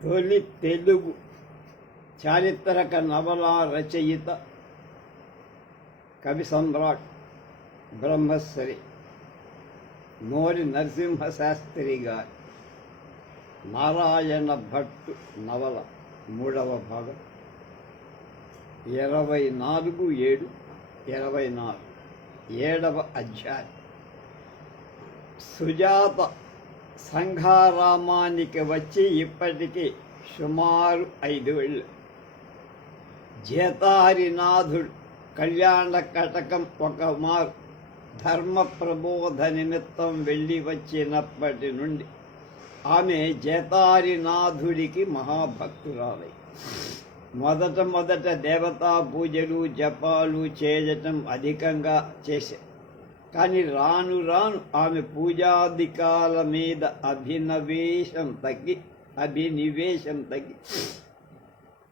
తొలి తెలుగు చారిత్రక నవలా రచయిత కవి సమ్రాట్ బ్రహ్మశ్రీ నోరి నరసింహశాస్త్రి గారి నారాయణ భట్టు నవల 3వ భాగం 24/7/24 7వ అధ్యాయం. సుజాత సంఘారామానికి వచ్చి ఇప్పటికీ సుమారు 5 ఏళ్ళు. జేతారినాథుడు కళ్యాణ కటకం ఒక మారు ధర్మ ప్రబోధ నిమిత్తం వెళ్ళి వచ్చినప్పటి నుండి ఆమె జేతారినాథుడికి మహాభక్తురాలై మొదట దేవతా పూజలు జపాలు చేయటం అధికంగా చేశారు. కానీ రాను రాను ఆమె పూజాధికాల మీద అభినివేశం తగ్గి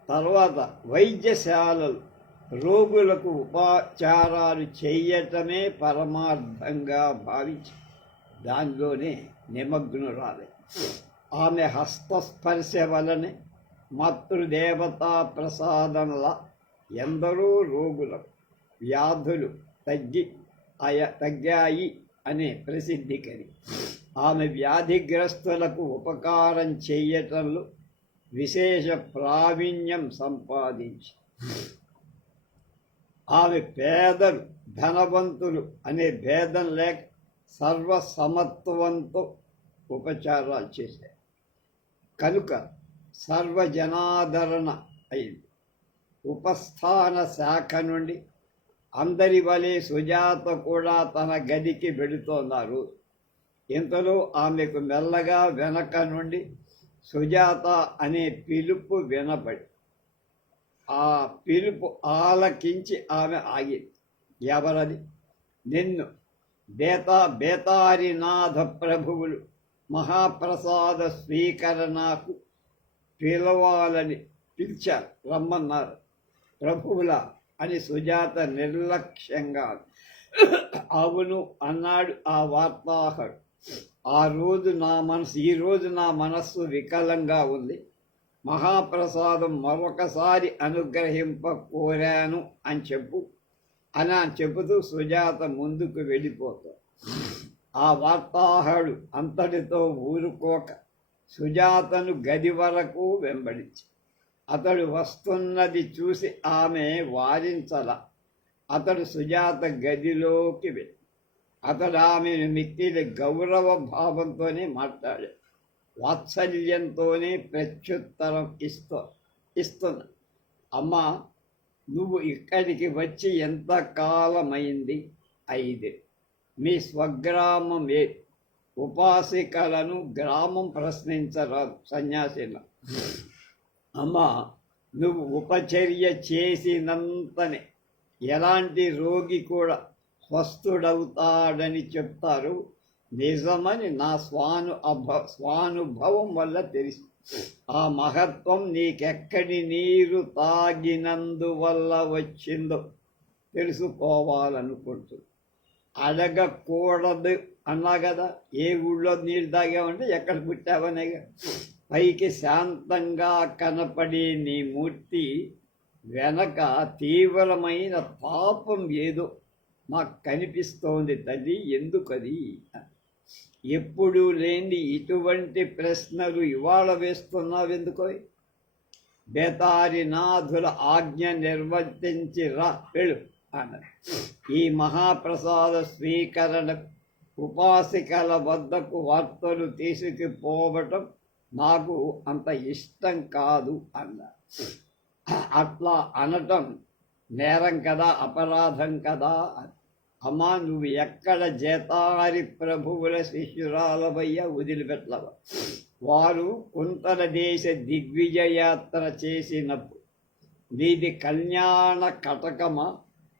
తర్వాత వైద్యశాలలు రోగులకు ఉపచారాలు చేయటమే పరమార్థంగా భావించి దానిలోనే నిమగ్నురాలే. ఆమె హస్తస్పర్శ వలనే మాతృదేవతా ప్రసాదంలా ఎందరో రోగులకు వ్యాధులు తగ్గాయి అనే ప్రసిద్ధి కలి ఆమె వ్యాధిగ్రస్తులకు ఉపకారం చేయటంలో విశేష ప్రావీణ్యం సంపాదించి ఆమె పేదలు ధనవంతులు అనే భేదం లేక సర్వసమత్వంతో ఉపచారాలు చేశారు. కనుక సర్వజనాదరణ అయింది. ఉపస్థాన శాఖ నుండి అందరి వలె సుజాత కూడా తన గదికి వెళుతున్నారు. ఇంతలో ఆమెకు మెల్లగా వెనక నుండి సుజాత అనే పిలుపు వినబడి ఆ పిలుపు ఆలకించి ఆమె ఆగింది. ఎవరది? నిన్ను బేతారినాథ ప్రభువులు మహాప్రసాద స్వీకరణకు పిలవాలని పిలిచారు, రమ్మన్నారు. ప్రభువుల అని సుజాత నిర్లక్ష్యంగా అవును అన్నాడు ఆ వార్తాహరుడు. ఈ రోజు నా మనస్సు వికలంగా ఉంది. మహాప్రసాదం మరొకసారి అనుగ్రహింప కోరాను అని చెబుతూ సుజాత ముందుకు వెళ్ళిపోతాడు. ఆ వార్తాహరుడు అంతటితో ఊరుకోక సుజాతను గది వరకు వెంబడించి అతడు వస్తున్నది చూసి ఆమె వారించల. అతడు సుజాత గదిలోకి వెళ్ళి అతడు ఆమెను మిక్కిలి గౌరవ భావంతోనే మాట్లాడాడు. వాత్సల్యంతోనే ప్రత్యుత్తరం ఇస్తున్నా. అమ్మా, నువ్వు ఇక్కడికి వచ్చి ఎంత కాలమైంది? 5. మీ స్వగ్రామం ఉపాసికలను గ్రామం ప్రశ్నించరాదు, సన్యాసిలా. అమ్మా, నువ్వు ఉపచర్య చేసినంతనే ఎలాంటి రోగి కూడా స్వస్థుడవుతాడని చెప్తారు. నిజమని నా స్వానుభవం వల్ల తెలిసి ఆ మహత్వం నీకెక్కడి నీరు తాగినందువల్ల వచ్చిందో తెలుసుకోవాలనుకుంటుంది. అడగకూడదు అన్నా కదా. ఏ ఊళ్ళో నీళ్ళు తాగావంటే ఎక్కడ పుట్టావనేగా. పైకి శాంతంగా కనపడే నీ మూర్తి వెనక తీవ్రమైన పాపం ఏదో నాకు కనిపిస్తోంది తల్లి. ఎందుకది? ఎప్పుడూ లేని ఇటువంటి ప్రశ్నలు ఇవాళ వేస్తున్నావెందుకో? బేతారినాథుల ఆజ్ఞ నిర్వర్తించి రా, వెళ్ళు అన్నారు. ఈ మహాప్రసాద స్వీకరణ ఉపాసికల వద్దకు వార్తలు తీసుకుపోవటం నాకు అంత ఇష్టం కాదు అన్నారు. అట్లా అనటం నేరం కదా, అపరాధం కదా. అమ్మా, నువ్వు ఎక్కడ జేతారి ప్రభువుల శిష్యురాలవయ్యా? వదిలిపెట్టలవా? వారు కుంతల దేశ దిగ్విజయాత్ర చేసినప్పుడు నీది కళ్యాణ కటకమా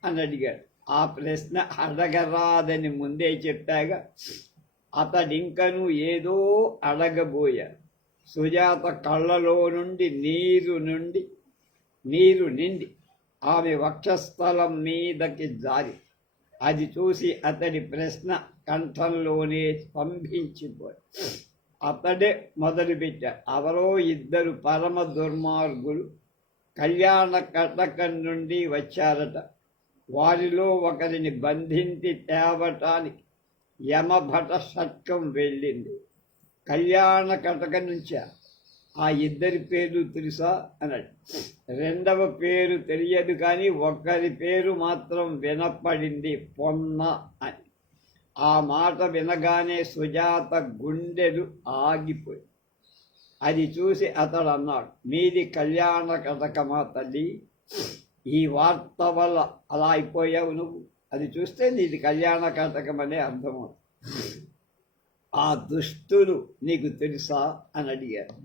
అని అడిగాడు. ఆ ప్రశ్న అడగరాదని ముందే చెప్పాగా. అతడింకను ఏదో అడగబోయాడు. సుజాత కళ్ళలో నుండి నీరు నిండి ఆమె వక్షస్థలం మీదకి జారి అది చూసి అతడి ప్రశ్న కంఠంలోనే స్తంభించిపోయి అతడే మొదలుపెట్టాడు. ఎవరో ఇద్దరు పరమ దుర్మార్గులు కళ్యాణ కటకం నుండి వచ్చారట. వారిలో ఒకరిని బంధించి తేవటానికి యమభట షట్కం వెళ్ళింది. కళ్యాణ కటకం నుంచా ఆ ఇద్దరి పేర్లు తెలుసా అన్నాడు. రెండవ పేరు తెలియదు, కానీ ఒకరి పేరు మాత్రం వినపడింది, పొన్న అని. ఆ మాట వినగానే సుజాత గుండెలు ఆగిపోయి అది చూసి అతడు అన్నాడు, మీది కళ్యాణ కటకమా తల్లి? ఈ వార్త వల్ల అలా అయిపోయావు నువ్వు. అది చూస్తే నీది కళ్యాణ కటకం అనే అర్థమవుతుంది. ఆ దుష్టులు నీకు తెలుసా అని అడిగారు.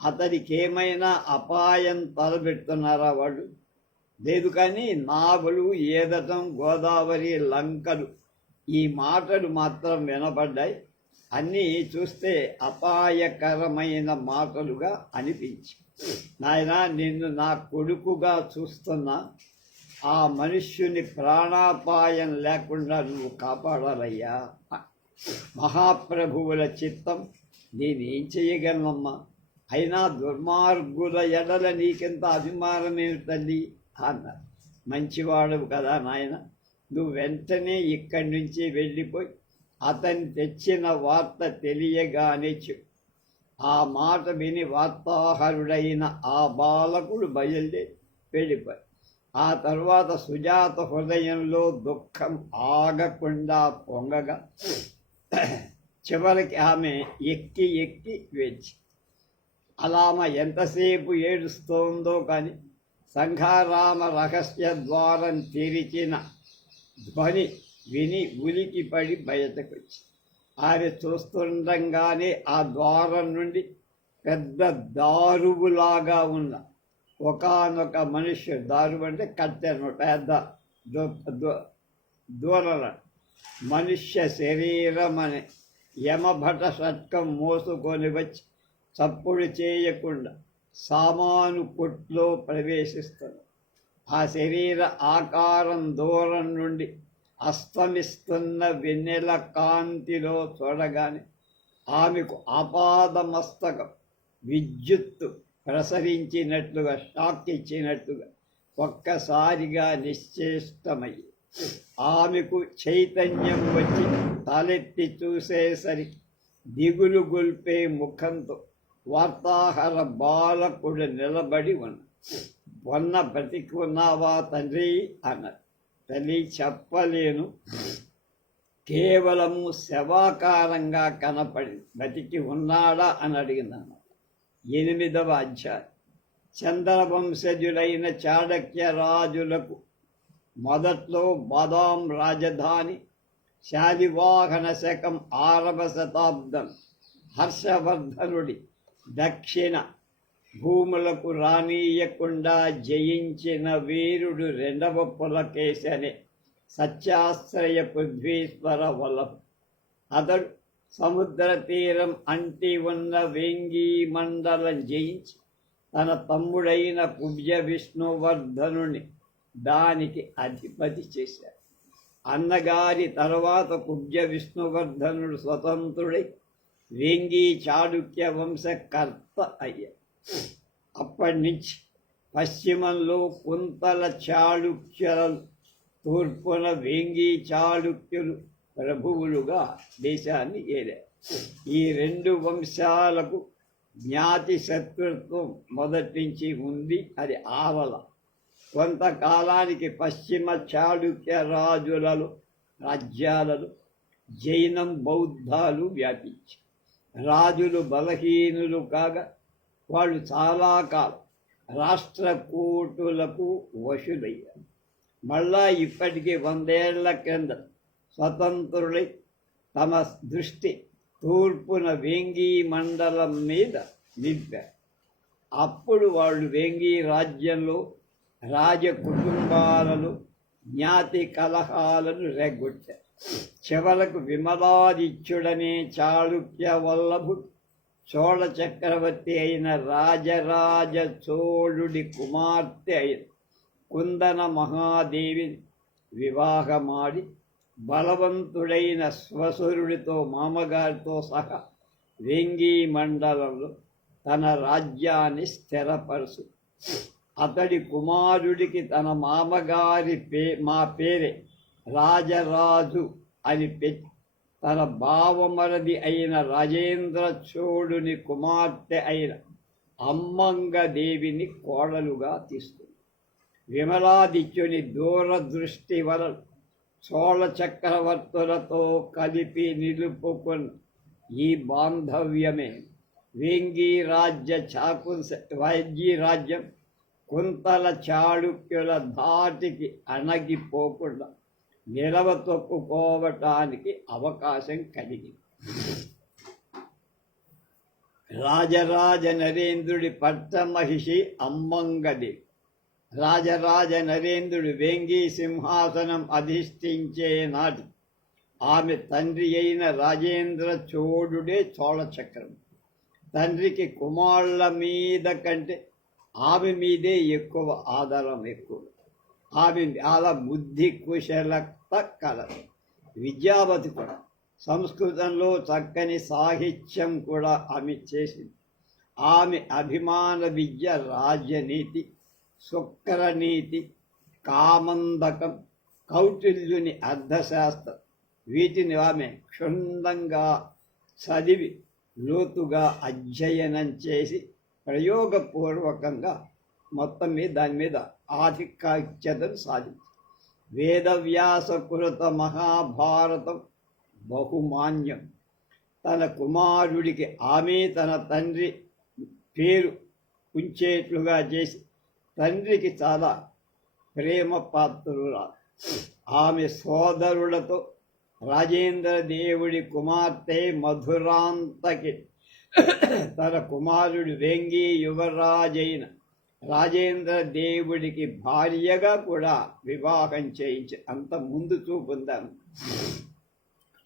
అతడికి ఏమైనా అపాయం తలపెడుతున్నారా వాళ్ళు? లేదు, కానీ నాగులు, ఏదటం, గోదావరి, లంకలు ఈ మాటలు మాత్రం వినపడ్డాయి. అన్నీ చూస్తే అపాయకరమైన మాటలుగా అనిపించి, నాయనా నిన్ను నా కొడుకుగా చూస్తున్నా, ఆ మనుష్యుని ప్రాణాపాయం లేకుండా నువ్వు కాపాడాలయ్యా. మహాప్రభువుల చిత్తం, నేనేం చేయగలనమ్మా? అయినా దుర్మార్గుల ఎడల నీకెంత అభిమానమేమి తల్లి అన్నారు. మంచివాడవు కదా నాయన, నువ్వు వెంటనే ఇక్కడి నుంచి వెళ్ళిపోయి అతని తెచ్చిన వార్త తెలియగానే చెప్పు. ఆ మాట విని వార్తాహరుడైన ఆ బాలకుడు బయలుదేరి వెళ్ళిపోయి ఆ తర్వాత సుజాత హృదయంలో దుఃఖం ఆగకుండా పొంగగా చివరికి ఆమె ఎక్కి ఎక్కి వేచి అలామ ఎంతసేపు ఏడుస్తోందో కానీ సంఘారామ రహస్య ద్వారం తెరిచిన ధ్వని విని ఉలికి పడి బయటకు వచ్చి ఆమె చూస్తుండగానే ఆ ద్వారం నుండి పెద్ద దారువులాగా ఉన్న ఒకానొక మనుష్య, దారువు అంటే కట్టెను, పెద్ద దూరల మనుష్య శరీరం అనే యమభట షట్కం మోసుకొని వచ్చి చప్పుడు చేయకుండా సామాను కొట్లో ప్రవేశిస్తుంది. ఆ శరీర ఆకారం దూరం నుండి అస్తమిస్తున్న వెన్నెల కాంతిలో చూడగానే ఆమెకు ఆపాదమస్తకం విద్యుత్తు ప్రసరించినట్లుగా, షాక్ ఇచ్చినట్లుగా ఒక్కసారిగా నిశ్చేష్టమయ్యి ఆమెకు చైతన్యం వచ్చి తలెత్తి చూసేసరికి దిగులు గొల్పే ముఖంతో వార్తాహర బాలకుడు నిలబడి ఉన్న బ్రతికి ఉన్నావా తండ్రి అన్నారు. తల్లి, చెప్పలేను, కేవలము శవాకారంగా కనపడింది. బ్రతికి ఉన్నాడా అని అడిగిందన్నమాట. 8వ అధ్యాయం. చంద్రవంశజులైన చాళక్య రాజులకు మొదట్లో బాదాం రాజధాని, శాలివాహన శకం 6వ శతాబ్దం హర్షవర్ధనుడి దక్షిణ భూములకు రానీయకుండా జయించిన వీరుడు 2వ పులకేశి అనే సత్యాశ్రయ పృథ్వీశ్వర వల్లభ. అతడు సముద్ర తీరం అంటి ఉన్న వేంగీ మండలం జయించి తన తమ్ముడైన కుబ్జ విష్ణువర్ధనుని దానికి అధిపతి చేశాడు. అన్నగారి తర్వాత కుబ్జ విష్ణువర్ధనుడు స్వతంత్రుడై వేంగీ చాళుక్య వంశకర్త అయ్యాడు. అప్పటి నుంచి పశ్చిమంలో కుంతల చాళుక్యులు, తూర్పున వేంగీ చాళుక్యులు ప్రభువులుగా దేశాన్ని ఏలారు. ఈ 2 వంశాలకు జ్ఞాతి శత్రుత్వం మొదటి నుంచి ఉంది. అది ఆవల. కొంతకాలానికి పశ్చిమ చాళుక్య రాజ్యాలలో జైనం, బౌద్ధాలు వ్యాపించి రాజులు బలహీనులు కాగా వాళ్ళు చాలా కాలం రాష్ట్రకూటులకు వశులయ్యారు. మళ్ళా ఇప్పటికీ 100 ఏళ్ల క్రింద స్వతంత్రులై తమ దృష్టి తూర్పున వేంగీ మండలం మీద నిలిపారు. అప్పుడు వాళ్ళు వేంగీ రాజ్యంలో రాజకుటుంబాలను, జ్ఞాతి కలహాలను రెగ్గొట్టారు. చివరకు విమలాదిత్యుడనే చాళుక్య వల్లభుడు చోళ చక్రవర్తి అయిన రాజరాజ చోళుడి కుమార్తె అయిన కుందన మహాదేవిని వివాహమాడి బలవంతుడైన స్వసురుడితో, మామగారితో సహా వేంగి మండలంలో తన రాజ్యాన్ని స్థిరపరుచు. అతడి కుమారుడికి తన మామగారి మా పేరే రాజరాజు అని పెట్టి తన భావమరది అయిన రాజేంద్ర చోళుని కుమార్తె అయిన అమ్మంగదేవిని కోడలుగా తీసుకుంది. విమలాదిత్యుని దూరదృష్టి వలన చోళ చక్రవర్తులతో కలిపి నిలుపుకున్న ఈ బాంధవ్యమే వేంగి రాజ్యం కుంతల చాళుక్యుల ధాటికి అణగిపోకుండా నిలవతొక్కుకోవటానికి అవకాశం కలిగింది. రాజరాజ నరేంద్రుడి పట్టమహిషి అమ్మంగదేవి. రాజరాజ నరేంద్రుడు వేంగి సింహాసనం అధిష్ఠించే నాటి ఆమె తండ్రి అయిన రాజేంద్ర చోళుడే చోళ చక్రం. తండ్రికి కుమారుల మీద కంటే ఆమె మీదే ఎక్కువ ఆధారం ఎక్కువ. ఆమె చాలా బుద్ధి కుశలత కలదు. విద్యావతి కూడా. సంస్కృతంలో చక్కని సాహిత్యం కూడా ఆమె చేసింది. ఆమె అభిమాన విద్య రాజనీతి, శుక్రనీతి, కామందకం, కౌటిల్యుని అర్థశాస్త్రం వీటిని ఆమె క్షుణ్ణంగా చదివి లోతుగా అధ్యయనం చేసి ప్రయోగపూర్వకంగా మొత్తం మీద దాని మీద ఆధిక్యతను సాధించింది. వేదవ్యాసకృత మహాభారతం బహుమాన్యం. తన కుమారుడికి ఆమె తన తండ్రి పేరు ఉంచేట్లుగా చేసి తండ్రికి చాలా ప్రేమ పాత్రురాలు. ఆమె సోదరులతో రాజేంద్ర దేవుడి కుమార్తె మధురాంతకి తన కుమారుడు వేంగి యువరాజైన రాజేంద్ర దేవుడికి భార్యగా కూడా వివాహం చేయించి అంత ముందు చూపుందాను.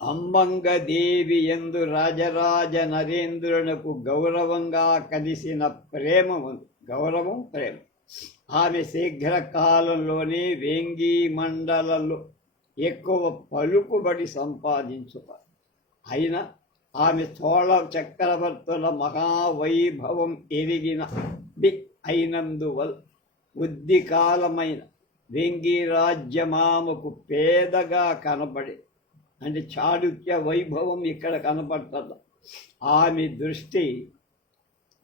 అమ్మంగదేవి యందు రాజరాజ నరేంద్రునకు గౌరవంగా కలిసిన ప్రేమ ఉంది. గౌరవం, ప్రేమ. ఆమె శీఘ్రకాలంలోనే వేంగి మండలంలో ఎక్కువ పలుకుబడి సంపాదించుక అయినా ఆమె చోళ చక్రవర్తుల మహావైభవం ఎరిగినది అయినందువల్ల కొద్ది కాలమైన వేంగి రాజ్యమామకు పేదగా కనబడే, అంటే చాళుక్య వైభవం ఇక్కడ కనపడుతుంది. ఆమె దృష్టి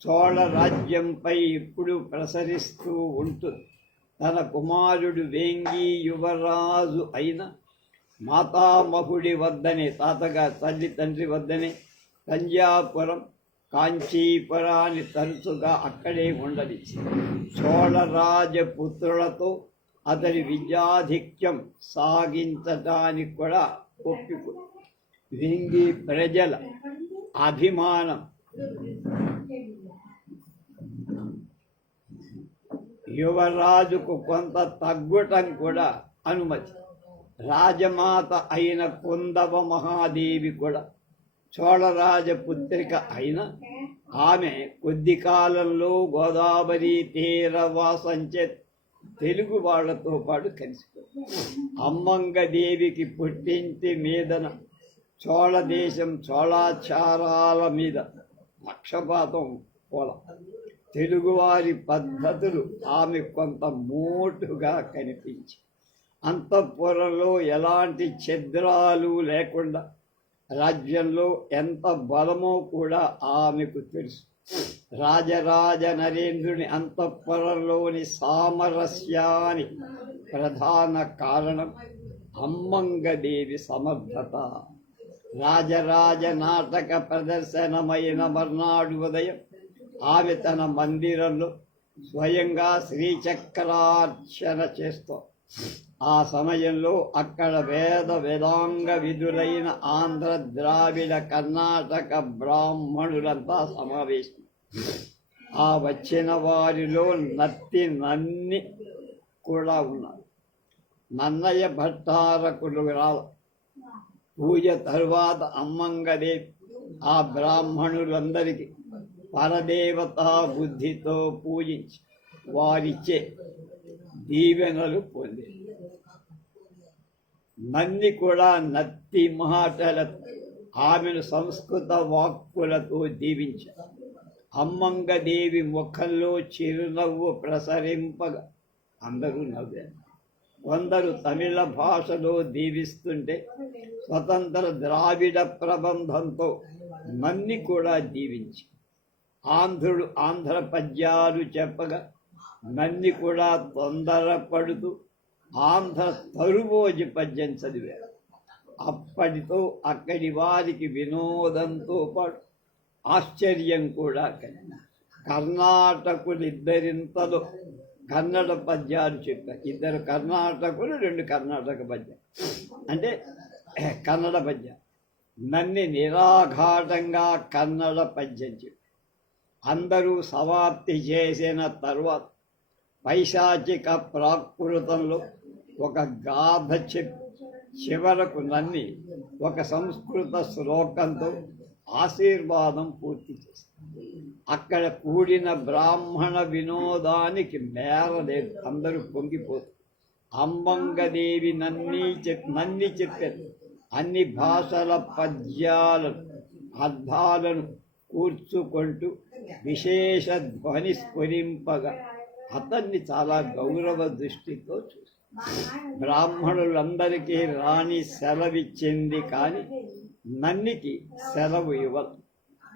చోళ రాజ్యంపై ఇప్పుడు ప్రసరిస్తూ ఉంటుంది. తన కుమారుడు వేంగి యువరాజు అయిన మాతామహుడి వద్దనే, తాతగా తల్లి తండ్రి వద్దనే తంజాపురం, కాంచీపురాన్ని తరచుగా అక్కడే ఉండనిచ్చి చోళరాజపుత్రులతో అతని విద్యాధిక్యం సాగించటానికి కూడా ఒప్పుకుంది. వేంగి ప్రజల అభిమానం యువరాజుకు కొంత తగ్గుటం కూడా అనుమతి. రాజమాత అయిన కుందవ మహాదేవి కూడా చోళరాజపుత్రిక అయిన ఆమె కొద్ది కాలంలో గోదావరి తీరవాసంచే తెలుగు వాళ్లతో పాటు కలిసిపోయింది. అమ్మంగదేవికి పుట్టింటి మీదన చోళ దేశం చోళాచారాల మీద పక్షపాతం పోల. తెలుగువారి పద్ధతులు ఆమె కొంత మోటుగా కనిపించి అంతఃపురంలో ఎలాంటి ఛిద్రాలు లేకుండా రాజ్యంలో ఎంత బలమో కూడా ఆమెకు తెలుసు. రాజరాజ నరేంద్రుని అంతఃపురంలోని సామరస్యాని ప్రధాన కారణం అమ్మంగదేవి సమర్థత. రాజరాజ నాటక ప్రదర్శనమైన మర్నాడు ఉదయం ఆమె తన మందిరంలో స్వయంగా శ్రీచక్రార్చన చేస్తూ ఆ సమయంలో అక్కడ వేదాంగ విధులైన ఆంధ్ర, ద్రావిడ, కర్ణాటక బ్రాహ్మణులంతా సమావేశం. ఆ వచ్చిన వారిలో నన్ని కూడా ఉన్నారు. నన్నయ్య భట్టారకులు రాల. పూజ తరువాత అమ్మంగదేవి ఆ బ్రాహ్మణులందరికీ పరదేవతా బుద్ధితో పూజించి వారిచ్చే దీవెనలు పొంది నన్ని కూడా నత్తి మాటల ఆమెను సంస్కృత వాక్కులతో దీవించారు. అమ్మంగదేవి ముఖంలో చిరునవ్వు ప్రసరింపగా అందరూ నవ్వారు. కొందరు తమిళ భాషలో దీవిస్తుంటే స్వతంత్ర ద్రావిడ ప్రబంధంతో నన్ని కూడా దీవించి ఆంధ్రుడు ఆంధ్ర పద్యాలు చెప్పగా నన్ని కూడా తొందరపడుతూ ఆంధ్ర తరువోజి పద్యం చదివారు. అప్పటితో అక్కడి వారికి వినోదంతో పాటు ఆశ్చర్యం కూడా కలిగింది. కర్ణాటకులిద్దరింతలో కన్నడ పద్యాలు చెప్పారు. 2 కర్ణాటకులు 2 కర్ణాటక పద్యాలు అంటే కన్నడ పద్యం. నన్ని నిరాఘాటంగా కన్నడ పద్యం చెప్పారు. అందరూ సమాప్తి చేసిన తర్వాత పైశాచిక ప్రాకృతంలో ఒక గాథ చెప్పి చివరకు నన్ని ఒక సంస్కృత శ్లోకంతో ఆశీర్వాదం పూర్తి చేశారు. అక్కడ కూడిన బ్రాహ్మణ వినోదానికి మేరలేదు. అందరూ పొంగిపోతారు. అమ్మంగదేవి నన్ని చెప్పారు. అన్ని భాషల పద్యాలను అర్థాలను కూర్చుకుంటూ విశేష ధ్వని స్ఫురింపగా అతన్ని చాలా గౌరవ దృష్టితో చూశారు. బ్రాహ్మణులందరికీ రాణి సెలవిచ్చింది, కానీ నన్నికి సెలవు ఇవ్వదు.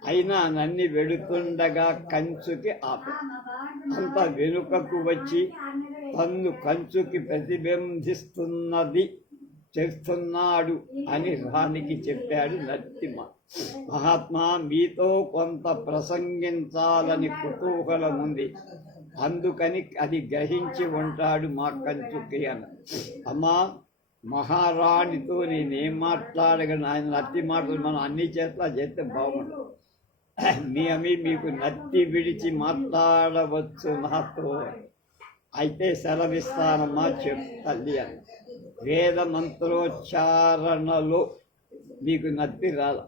అయినా నన్ని వెడుతుండగా కంచుకి ఆపాడు. అంత వెనుకకు వచ్చి తన్ను కంచుకి ప్రతిబింబిస్తున్నది చేస్తున్నాడు అని రాణికి చెప్పాడు నరసింహ. మహాత్మా, మీతో కొంత ప్రసంగించాలని కుతూహలం ఉంది, అందుకని అది గ్రహించి ఉంటాడు మా కంచుకి అన్న. అమ్మా, మహారాణితో నేనేం మాట్లాడగలను? ఆయన నత్తి మాటలు మనం అన్ని చేస్తా చేస్తే బాగుండదు. మీకు నత్తి విడిచి మాట్లాడవచ్చు నాతో, అయితే సెలవిస్తానమ్మా చెప్పు తల్లి అని. వేద మంత్రోచ్చారణలో మీకు నత్తి రాల,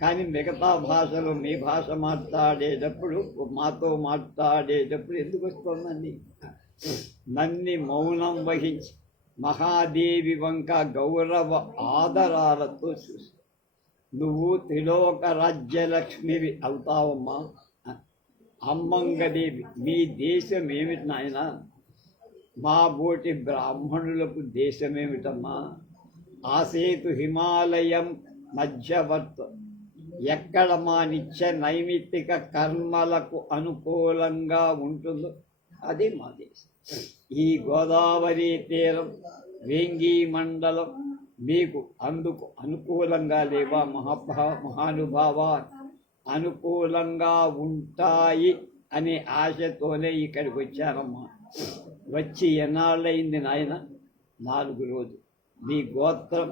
కానీ మిగతా భాషలో మీ భాష మాట్లాడేటప్పుడు మాతో మాట్లాడేటప్పుడు ఎందుకు వస్తుందండి? నన్ని మౌనం వహించి మహాదేవి వంక గౌరవ ఆదరాలతో చూసి, నువ్వు త్రిలోక రాజ్యలక్ష్మివి అవుతావమ్మా. అమ్మంగదేవి, మీ దేశం ఏమిటి నాయన? మా బోటి బ్రాహ్మణులకు దేశమేమిటమ్మా? ఆసేతు హిమాలయం మధ్యవర్తం, ఎక్కడ మా నిత్య నైమిత్తిక కర్మలకు అనుకూలంగా ఉంటుందో అది మా దేశం. ఈ గోదావరి తీరం, వేంగి మండలం మీకు అందుకు అనుకూలంగా లేవా? మహానుభావ, అనుకూలంగా ఉంటాయి అనే ఆశతోనే ఇక్కడికి వచ్చానమ్మా. వచ్చి ఎన్నాళ్ళయింది నాయన? 4 రోజులు. మీ గోత్రం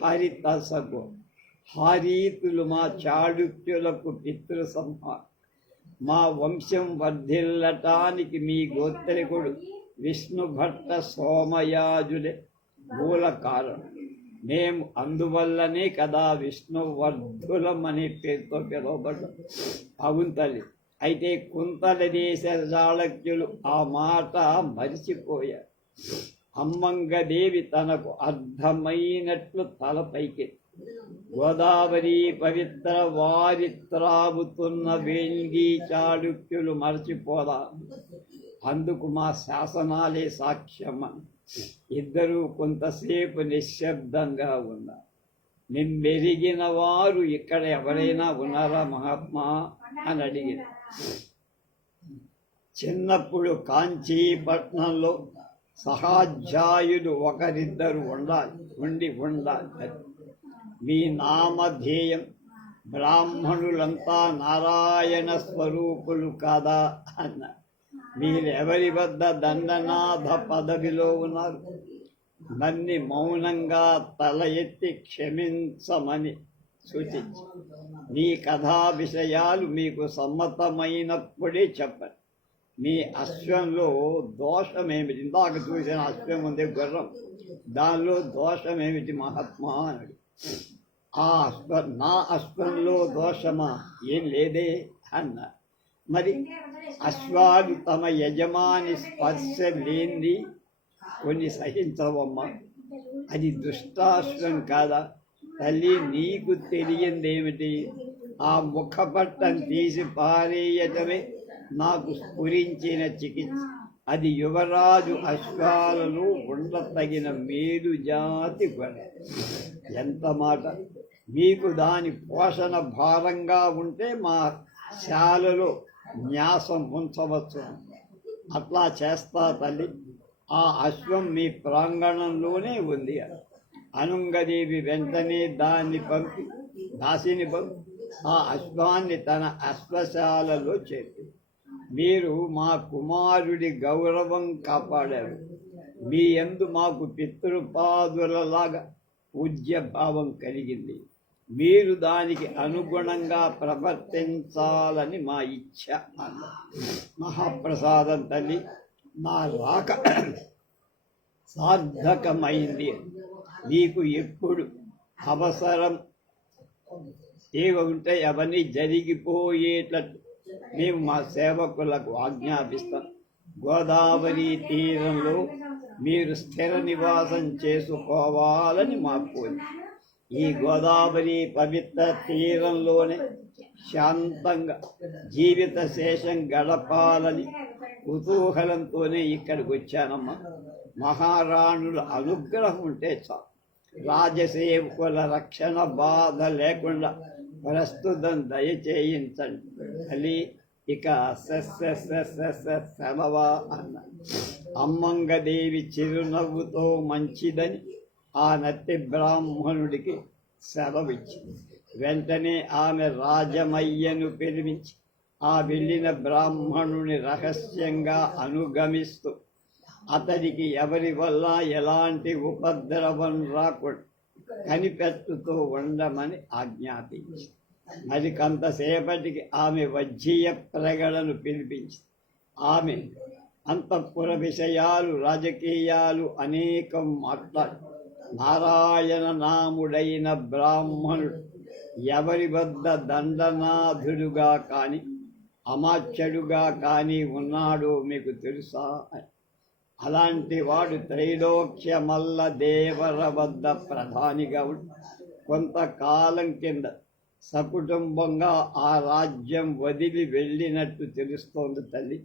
హరితసగో. హారీతులు మా చాళుక్యులకు పితృ సంహారం. మా వంశం వర్ధిల్లటానికి మీ గోత్రికుడు విష్ణు భట్ట సోమయాజులే మూల కారణం. మేము అందువల్లనే కదా విష్ణువర్ధులం అనే పేరుతో పిలువబడ్డాం. అవును తల్లి. అయితే కుంతల దేశ చాళుక్యులు ఆ మాట మరిచిపోయారు. అమ్మంగదేవి తనకు అర్థమైనట్లు తల పైకి గోదావరి పవిత్ర వారి త్రాగుతున్న వేంగి చాళుక్యులు మరచిపోదా, అందుకు మా శాసనాలే సాక్ష్యమని. ఇద్దరూ కొంతసేపు నిశ్శబ్దంగా ఉన్నారు. నిన్నెరిగిన వారు ఇక్కడ ఎవరైనా ఉన్నారా మహాత్మా అని అడిగింది. చిన్నప్పుడు కాంచీపట్నంలో సహాధ్యాయులు ఒకరిద్దరు ఉండాలి. మీ నామధేయం బ్రాహ్మణులంతా నారాయణ స్వరూపులు కాదా అన్న. మీరెవరి వద్ద దండనాథ పదవిలో ఉన్నారు? నన్ని మౌనంగా తల ఎత్తి క్షమించమని సూచించి, మీ కథా విషయాలు మీకు సమ్మతమైనప్పుడే చెప్పండి. మీ అశ్వంలో దోషమేమిటి? ఇందాక చూసిన అశ్వం ఉంది, గుర్రం, దానిలో దోషమేమిటి మహాత్మా అని. నా అశ్వంలో దోషమా? ఏం లేదే అన్న. మరి అశ్వాలు తమ యజమాని స్పర్శ లేనిది కొన్ని సహించవమ్మా. అది దుష్టాశ్వం కాదా? తల్లి నీకు తెలియందేమిటి? ఆ ముఖపట్టం తీసి పారేయటమే నాకు స్ఫురించిన చికిత్స. అది యువరాజు అశ్వాలలో ఉండతగిన మేలు జాతి గొర్రె. ఎంత మాట! మీకు దాని పోషణ భారంగా ఉంటే మా శాలలో న్యాసం ఉంచవచ్చు. అట్లా చేస్తా తల్లి. ఆ అశ్వం మీ ప్రాంగణంలోనే ఉంది. అనుంగదేవి వెంటనే దాసిని పంపి ఆ అశ్వాన్ని తన అశ్వశాలలో చేర్చి, మీరు మా కుమారుడి గౌరవం కాపాడారు. మీ యందు మాకు పితృపాదులలాగా పూజ్య భావం కలిగింది. మీరు దానికి అనుగుణంగా ప్రవర్తించాలని మా ఇచ్ఛ అన్నారు. మహాప్రసాదం తల్లి, నా రాక సార్థకమైంది. మీకు ఎప్పుడు అవసరం ఉంటే అవన్నీ జరిగిపోయేటట్టు మేము మా సేవకులకు ఆజ్ఞాపిస్తాం. గోదావరి తీరంలో మీరు స్థిర నివాసం చేసుకోవాలని మా కోరిక. ఈ గోదావరి పవిత్ర తీరంలోనే శాంతంగా జీవిత శేషం గడపాలని కుతూహలంతోనే ఇక్కడికి వచ్చానమ్మా. మహారాణుల అనుగ్రహం ఉంటే చాలు. రాజసేవకుల రక్షణ బాధ లేకుండా ప్రస్తుతం దయచేయించండి తల్లి. ఇక సెలవా అన్న. అమ్మంగదేవి చిరునవ్వుతో మంచిదని ఆ నత్తి బ్రాహ్మణుడికి సెలవిచ్చింది. వెంటనే ఆమె రాజమయ్యను పిలిపించి ఆ వెళ్ళిన బ్రాహ్మణుని రహస్యంగా అనుగమిస్తూ అతడికి ఎవరి వల్ల ఎలాంటి ఉపద్రవం రాకుండా కనిపెట్టుతూ ఉండమని ఆజ్ఞాపించింది. మరి కొంతసేపటికి ఆమె వజ్జీయ ప్రగడను పిలిపించి ఆమె అంతఃపుర విషయాలు, రాజకీయాలు అనేకం మాట్లాడి, నారాయణ నాముడైన బ్రాహ్మణుడు ఎవరి వద్ద దండనాథుడుగా కానీ అమాత్యుడుగా కానీ ఉన్నాడో మీకు తెలుసా? అలాంటి వాడు త్రైలోక్య మల్ల దేవర వద్ద ప్రధానిగా ఉండి కొంతకాలం కింద సకుటుంబంగా ఆ రాజ్యం వదిలి వెళ్ళినట్టు తెలుస్తోంది తల్లి.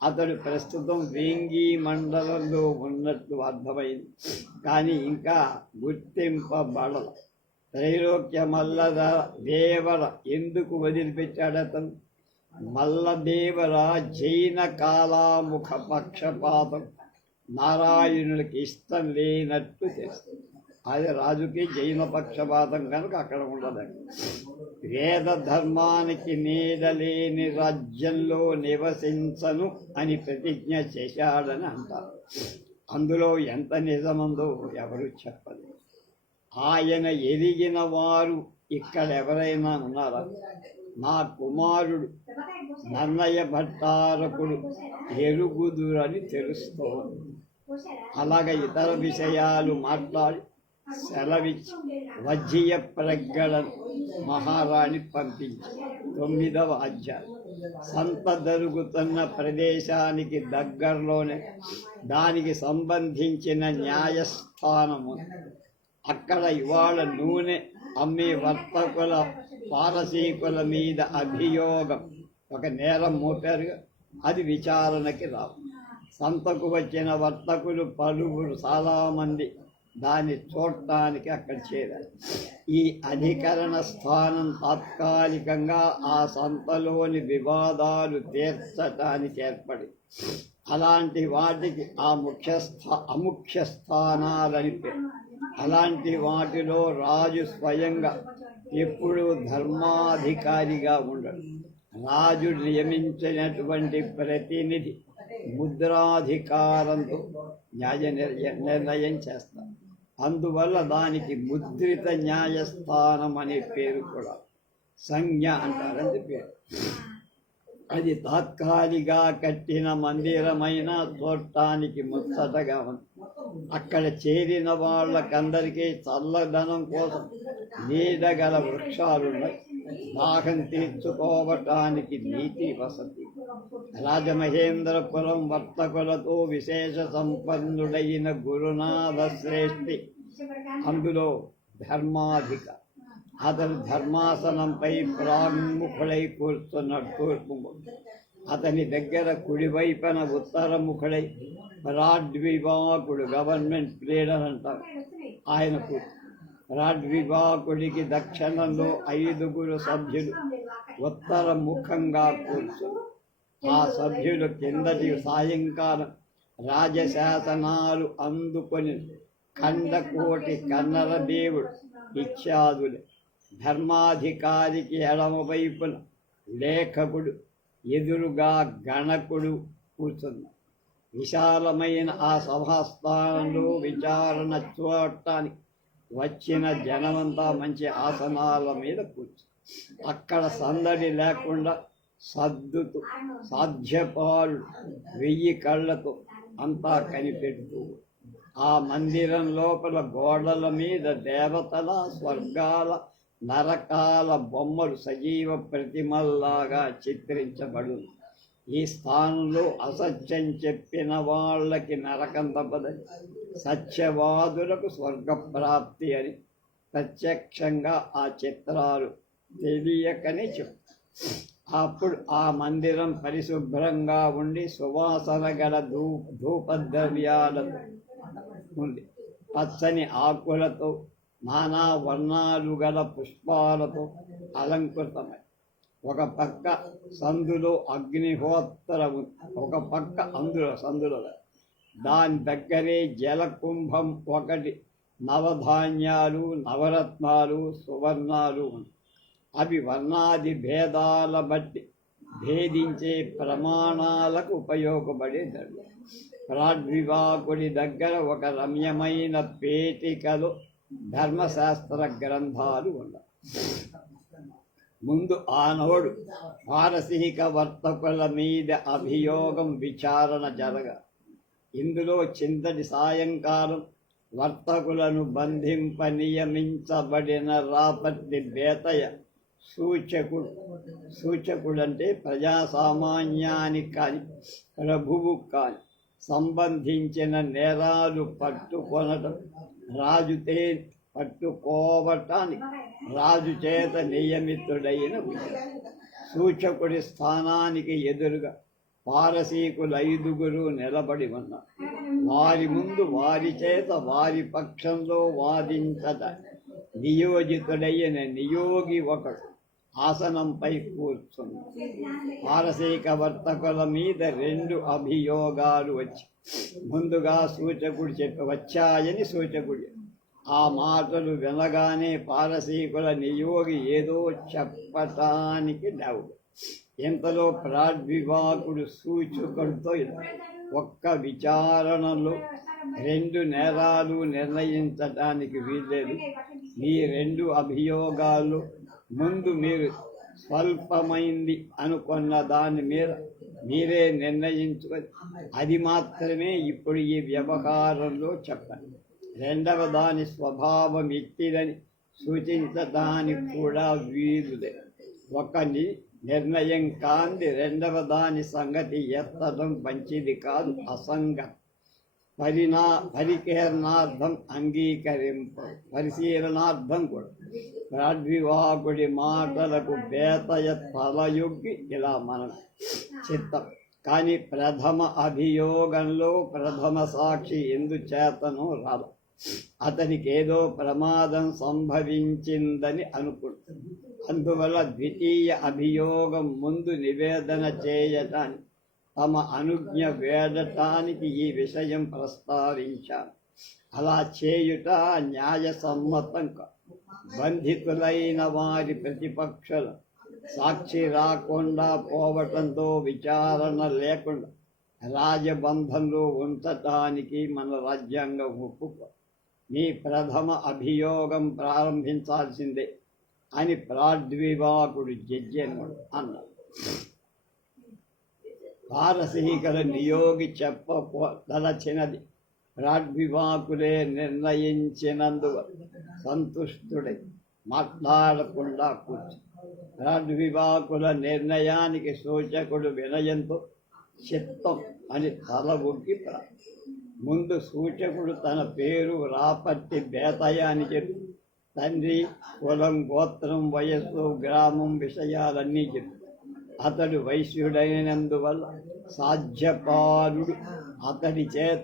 అతడు ప్రస్తుతం వేంగి మండలంలో ఉన్నట్టు అర్థమైంది, కానీ ఇంకా గుర్తింపబడల. త్రైలోక్య మల్ల దేవర ఎందుకు వదిలిపెట్టాడు అతను? మల్లదేవర జైన కాలాముఖ పక్షపాతం నారాయణుడికి ఇష్టం లేనట్టు చేస్తుంది. అది రాజుకి జైన పక్షపాతం కనుక అక్కడ ఉండదండి. వేద ధర్మానికి నీడలేని రాజ్యంలో నివసించను అని ప్రతిజ్ఞ చేశాడని అంటారు. అందులో ఎంత నిజముందో ఎవరు చెప్పలేదు. ఆయన ఎరిగిన వారు ఇక్కడ ఎవరైనా ఉన్నారా? నా కుమారుడు నన్నయ భట్టారకుడు ఎరుగుదురని తెలుస్తోంది. అలాగే ఇతర విషయాలు మాట్లాడి సెలవిచ్చి వజ్జీయ ప్రజ్ఞలను మహారాణి పంపించి 9వ అధ్యాయం. సంత జరుగుతున్న ప్రదేశానికి దగ్గరలోనే దానికి సంబంధించిన న్యాయస్థానము. అక్కడ ఇవాళ నూనె అమ్మే వర్తకుల పారసీకుల మీద అభియోగం, ఒక నేరం మోపారుగా, అది విచారణకి రావు. సంతకు వచ్చిన వర్తకులు పలువురు చాలామంది దాన్ని చూడటానికి అక్కడ చేరారు. ఈ అధికరణ స్థానం తాత్కాలికంగా ఆ సంతలోని వివాదాలు తీర్చటానికి ఏర్పడింది. అలాంటి వాటికి అముఖ్య స్థానాలని పేరు. అలాంటి వాటిలో రాజు స్వయంగా ఎప్పుడూ ధర్మాధికారిగా ఉండడు. రాజు నియమించినటువంటి ప్రతినిధి ముద్రాధికారంతో న్యాయ నిర్ణయం చేస్తారు. అందువల్ల దానికి ముద్రిత న్యాయస్థానం అనే పేరు కూడా. సంజ్ఞ అంటారని పేరు. అది తాత్కాలిగా కట్టిన మందిరమైన చూడటానికి ముచ్చటగా ఉంది. అక్కడ చేరిన వాళ్ళకందరికీ చల్లదనం కోసం నీడగల వృక్షాలున్నాయి. దాహం తీర్చుకోవటానికి నీటి వసతి. రాజమహేంద్రపురం వర్తకులతో విశేష సంపన్నుడైన గురునాథ శ్రేష్ఠి అందులో ధర్మాధిక. అతడు ధర్మాసనంపై ప్రాంగుఖుడై కూర్చున్నాడు, తూర్పుముఖ. అతని దగ్గర కుడివైపున ఉత్తరముఖుడై రాడ్వివాకుడు, గవర్నమెంట్ లీడర్ అంటారు, ఆయన కూర్చు. రాడ్వివాకుడికి దక్షిణంలో 5 సభ్యులు ఉత్తరముఖంగా కూర్చు. ఆ సభ్యులు కిందటి సాయంకాలం రాజశాసనాలు అందుకొని ఖండకోటి కన్నరదేవుడు ఇత్యాదులు. ధర్మాధికారికి ఎడమవైపున లేఖకుడు, ఎదురుగా గణకుడు కూర్చున్నారు. విశాలమైన ఆ సభాస్థానంలో విచారణ చూడటానికి వచ్చిన జనమంతా మంచి ఆసనాల మీద కూర్చు. అక్కడ సందడి లేకుండా సర్దుతూ సాధ్యపాలు 1000 కళ్ళతో అంతా కనిపెడుతూ ఆ మందిరం లోపల గోడల మీద దేవతల, స్వర్గాల, నరకాల బొమ్మలు సజీవ ప్రతిమల్లాగా చిత్రించబడు. ఈ స్థానంలో అసత్యం చెప్పిన వాళ్ళకి నరకం తప్పదని, సత్యవాదులకు స్వర్గప్రాప్తి అని ప్రత్యక్షంగా ఆ చిత్రాలు తెలియకనే చెప్తారు. అప్పుడు ఆ మందిరం పరిశుభ్రంగా ఉండి సువాసన గల ధూపద్రవ్యాలతో ఉంది. పచ్చని ఆకులతో, నానా వర్ణాలు గల పుష్పాలతో అలంకృతమై ఒక పక్క సందులో అగ్నిహోత్రం, ఒక పక్క సందులో దాని దగ్గరే జలకుంభం ఒకటి, నవధాన్యాలు, నవరత్నాలు, సువర్ణాలు. అవి వర్ణాది భేదాల బట్టి భేదించే ప్రమాణాలకు ఉపయోగపడే ద్రవ్యం. ప్రాడ్వివాకుడి దగ్గర ఒక రమ్యమైన పేటికలో ధర్మశాస్త్ర గ్రంథాలు ఉన్నాయి. ముందు ఆనోడు పారసీక వర్తకుల మీద అభియోగం విచారణ జరగ. ఇందులో చింతటి సాయంకాలం వర్తకులను బంధింప నియమించబడిన రాపర్తి బేతయ్య సూచకుడంటే ప్రజాసామాన్యానికి కానీ ప్రభువు కానీ సంబంధించిన నేరాలు పట్టుకొనటం, పట్టుకోవటానికి రాజు చేత నియమితుడైన సూచకుడి స్థానానికి ఎదురుగా పారసీకులు 5 నిలబడి ఉన్నారు. వారి ముందు వారి చేత వారి పక్షంలో వాదించట నియోజితుడైన నియోగి ఒకడు ఆసనంపై కూర్చున్నాడు. పారసీక వర్తకుల మీద 2 అభియోగాలు వచ్చి ముందుగా సూచకుడు వచ్చాయని సూచకుడు. ఆ మాటలు వినగానే పారసీకుల నియోగి ఏదో చెప్పటానికి డౌట్. ఇంతలో ప్రాడ్వివాకుడు సూచకుడితో ఒక్క విచారణలో 2 నేరాలు నిర్ణయించటానికి వీల్లేదు. ఈ 2 అభియోగాలు ముందు మీరు స్వల్పమైంది అనుకున్న దాని మీద మీరే నిర్ణయించుకొని అది మాత్రమే ఇప్పుడు ఈ వ్యవహారంలో చెప్పండి. 2వ దాని స్వభావం ఎత్తిదని సూచించడానికి కూడా వీలుదే. ఒక నిర్ణయం కాంది 2వ దాని సంగతి ఎత్తడం మంచిది కాదు, అసంగం. పరికీర్ణార్థం పరిశీలనార్థం కూడా. ప్రాడ్వివాకుడి మాటలకు బేతయ తలయొగ్గి ఇలా మనం చిత్తం. కానీ ప్రథమ అభియోగంలో ప్రథమ సాక్షి ఎందుచేతనో రాదు. అతనికి ఏదో ప్రమాదం సంభవించిందని అనుకుంటుంది. అందువల్ల ద్వితీయ అభియోగం ముందు నివేదన చేయటానికి తమ అనుజ్ఞ వేడటానికి ఈ విషయం ప్రస్తావించాను. అలా చేయుట న్యాయసమ్మతం. బంధితులైన వారి ప్రతిపక్షులు సాక్షి రాకుండా పోవటంతో విచారణ లేకుండా రాజబంధంలో ఉంచటానికి మన రాజ్యాంగం ఒప్పుకో. మీ ప్రథమ అభియోగం ప్రారంభించాల్సిందే అని ప్రాడ్వివాకుడు జడ్జి అన్నాడు. పారసీకుల నియోగి చెప్పదలచినది ప్రాడ్వివాకులే నిర్ణయించినందువల్ల సంతుష్టుడై మాట్లాడకుండా కూర్చు. ప్రాడ్వివాకుల నిర్ణయానికి సూచకుడు వినయంతో చిత్తం అని తల ఊగి ముందు సూచకుడు తన పేరు రాపర్తి బేతయ్య అని చెప్పి తండ్రి, కులం, గోత్రం, వయస్సు, గ్రామం విషయాలన్నీ చెప్పి అతడు వైశ్యుడైనందువల్ల సాధ్యపాలుడు అతడి చేత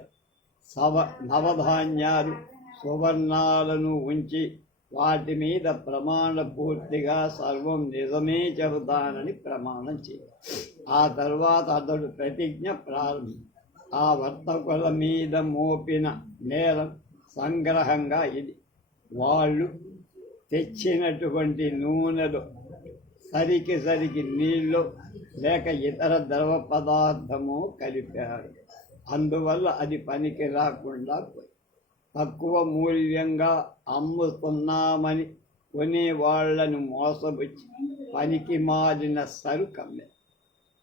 నవధాన్యాలు, సువర్ణాలను ఉంచి వాటి మీద ప్రమాణ పూర్తిగా సర్వం నిజమే చెబుతానని ప్రమాణం చేయాలి. ఆ తర్వాత అతడు ప్రతిజ్ఞ ప్రారంభం. ఆ వర్తకుల మీద మోపిన నేరం సంగ్రహంగా ఇది: వాళ్ళు తెచ్చినటువంటి నూనెలో సరికి నీళ్ళు లేక ఇతర ద్రవ పదార్థము కలిపారు. అందువల్ల అది పనికి రాకుండా పోయి తక్కువ మూల్యంగా అమ్ముతున్నామని కొనేవాళ్లను మోసపుచ్చి పనికి మారిన సరుకమ్మే.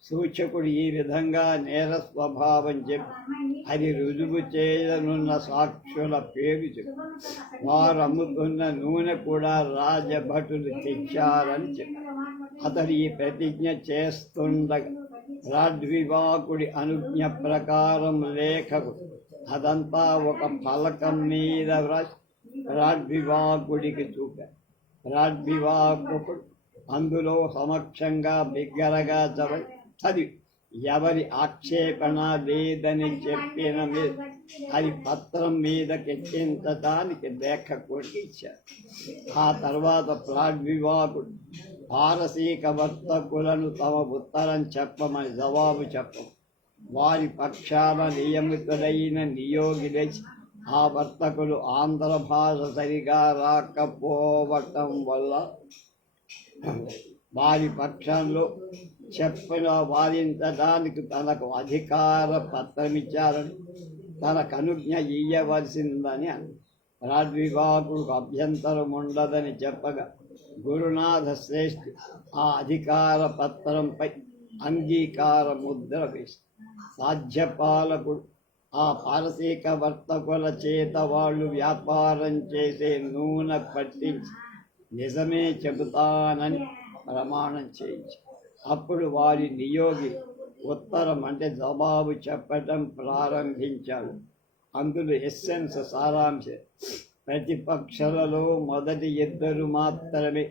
సూచకుడు ఈ విధంగా నేర స్వభావం చెప్పి అది రుజువు చేయనున్న సాక్షుల పేరు చెప్పి వారు అమ్ముతున్న నూనె కూడా రాజభటులు తెచ్చారని చెప్పి అతడు ఈ ప్రతిజ్ఞ చేస్తుండగా రాడ్వివాకుడి అనుజ్ఞ ప్రకారం లేఖకు అదంతా ఒక పలకం మీద వ్రాసి రాడ్వివాకుడికి చూపారు. రాడ్వివాకుడు అందులో సమక్షంగా బిగ్గరగా చదివి ఎవరి ఆక్షేపణ లేదని చెప్పిన మీద అది పత్రం మీద కెక్కించడానికి లేఖకుడికి ఇచ్చారు. ఆ తర్వాత రాడ్వివాకుడు పారసీక వర్తకులను తమ ఉత్తరం చెప్పమని జవాబు చెప్పం. వారి పక్షాన నియమితులైన నియోగి లేచి ఆ వర్తకులు ఆంధ్ర భాష సరిగా రాకపోవటం వల్ల వారి పక్షంలో చెప్పిన వాదించడానికి తనకు అధికార పత్రమిచ్చారని తనకు అనుజ్ఞ ఇయ్యవలసిందని అని రాడ్వివాకుడు అభ్యంతరం ఉండదని చెప్పగా గురునాథ శ్రేష్ఠి ఆ అధికార పత్రంపై అంగీకార ముద్ర వేసి సాధ్యపాలకుడు ఆ పారసీక వర్తకుల చేత వాళ్ళు వ్యాపారం చేసే నూనె పట్టించి నిజమే చెబుతానని ప్రమాణం చేయించి అప్పుడు వారి నియోగి ఉత్తరం అంటే జవాబు చెప్పటం ప్రారంభించాడు. అందులో ఎస్సెన్స్ సారాంశం: ప్రతిపక్షులలో మొదటి ఇద్దరు మాత్రమే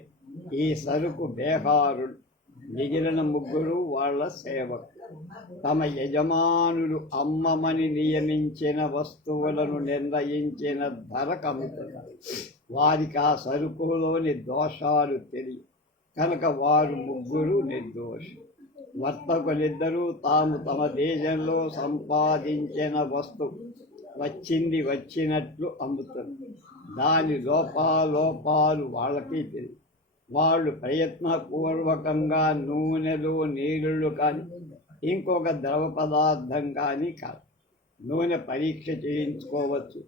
ఈ సరుకు బేహారులు, మిగిలిన ముగ్గురు వాళ్ళ సేవకులు. తమ యజమానులు అమ్మమని నియమించిన వస్తువులను నిర్ణయించిన ధరకు అమ్ముతున్నారు. వారికి ఆ సరుకులోని దోషాలు తెలియ కనుక వారు ముగ్గురు నిర్దోషులు. వర్తకులిద్దరూ తాము తమ దేశంలో సంపాదించిన వస్తువు వచ్చినట్లు అమ్ముతున్నారు. దాని లోపాలు వాళ్ళకి తెలియదు. వాళ్ళు ప్రయత్నపూర్వకంగా నూనెలు, నీళ్ళు కానీ ఇంకొక ద్రవ పదార్థం కానీ కాదు. నూనె పరీక్ష చేయించుకోవచ్చు.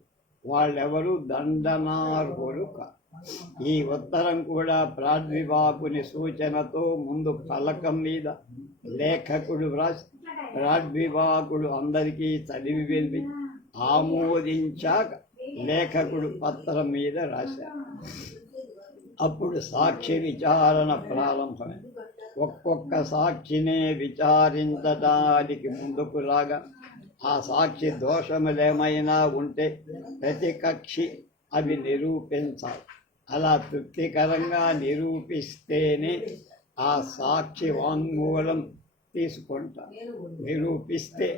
వాళ్ళెవరూ దండనార్హులు కాదు. ఈ ఉత్తరం కూడా ప్రాడ్వివాకుని సూచనతో ముందు ఫలకం మీద లేఖకుడు వ్రాసి ప్రాడ్వివాకుడు అందరికీ చదివి వెళ్ళి ఆమోదించాక లేఖకుడు పత్రం మీద రాశారు. అప్పుడు సాక్షి విచారణ ప్రారంభమైంది. ఒక్కొక్క సాక్షినే విచారించడానికి ముందుకు రాగా ఆ సాక్షి దోషములేమైనా ఉంటే ప్రతి కక్షి అవి నిరూపించాలి. అలా తృప్తికరంగా నిరూపిస్తేనే ఆ సాక్షి వాంగ్మూలం తీసుకుంటారు. నిరూపిస్తే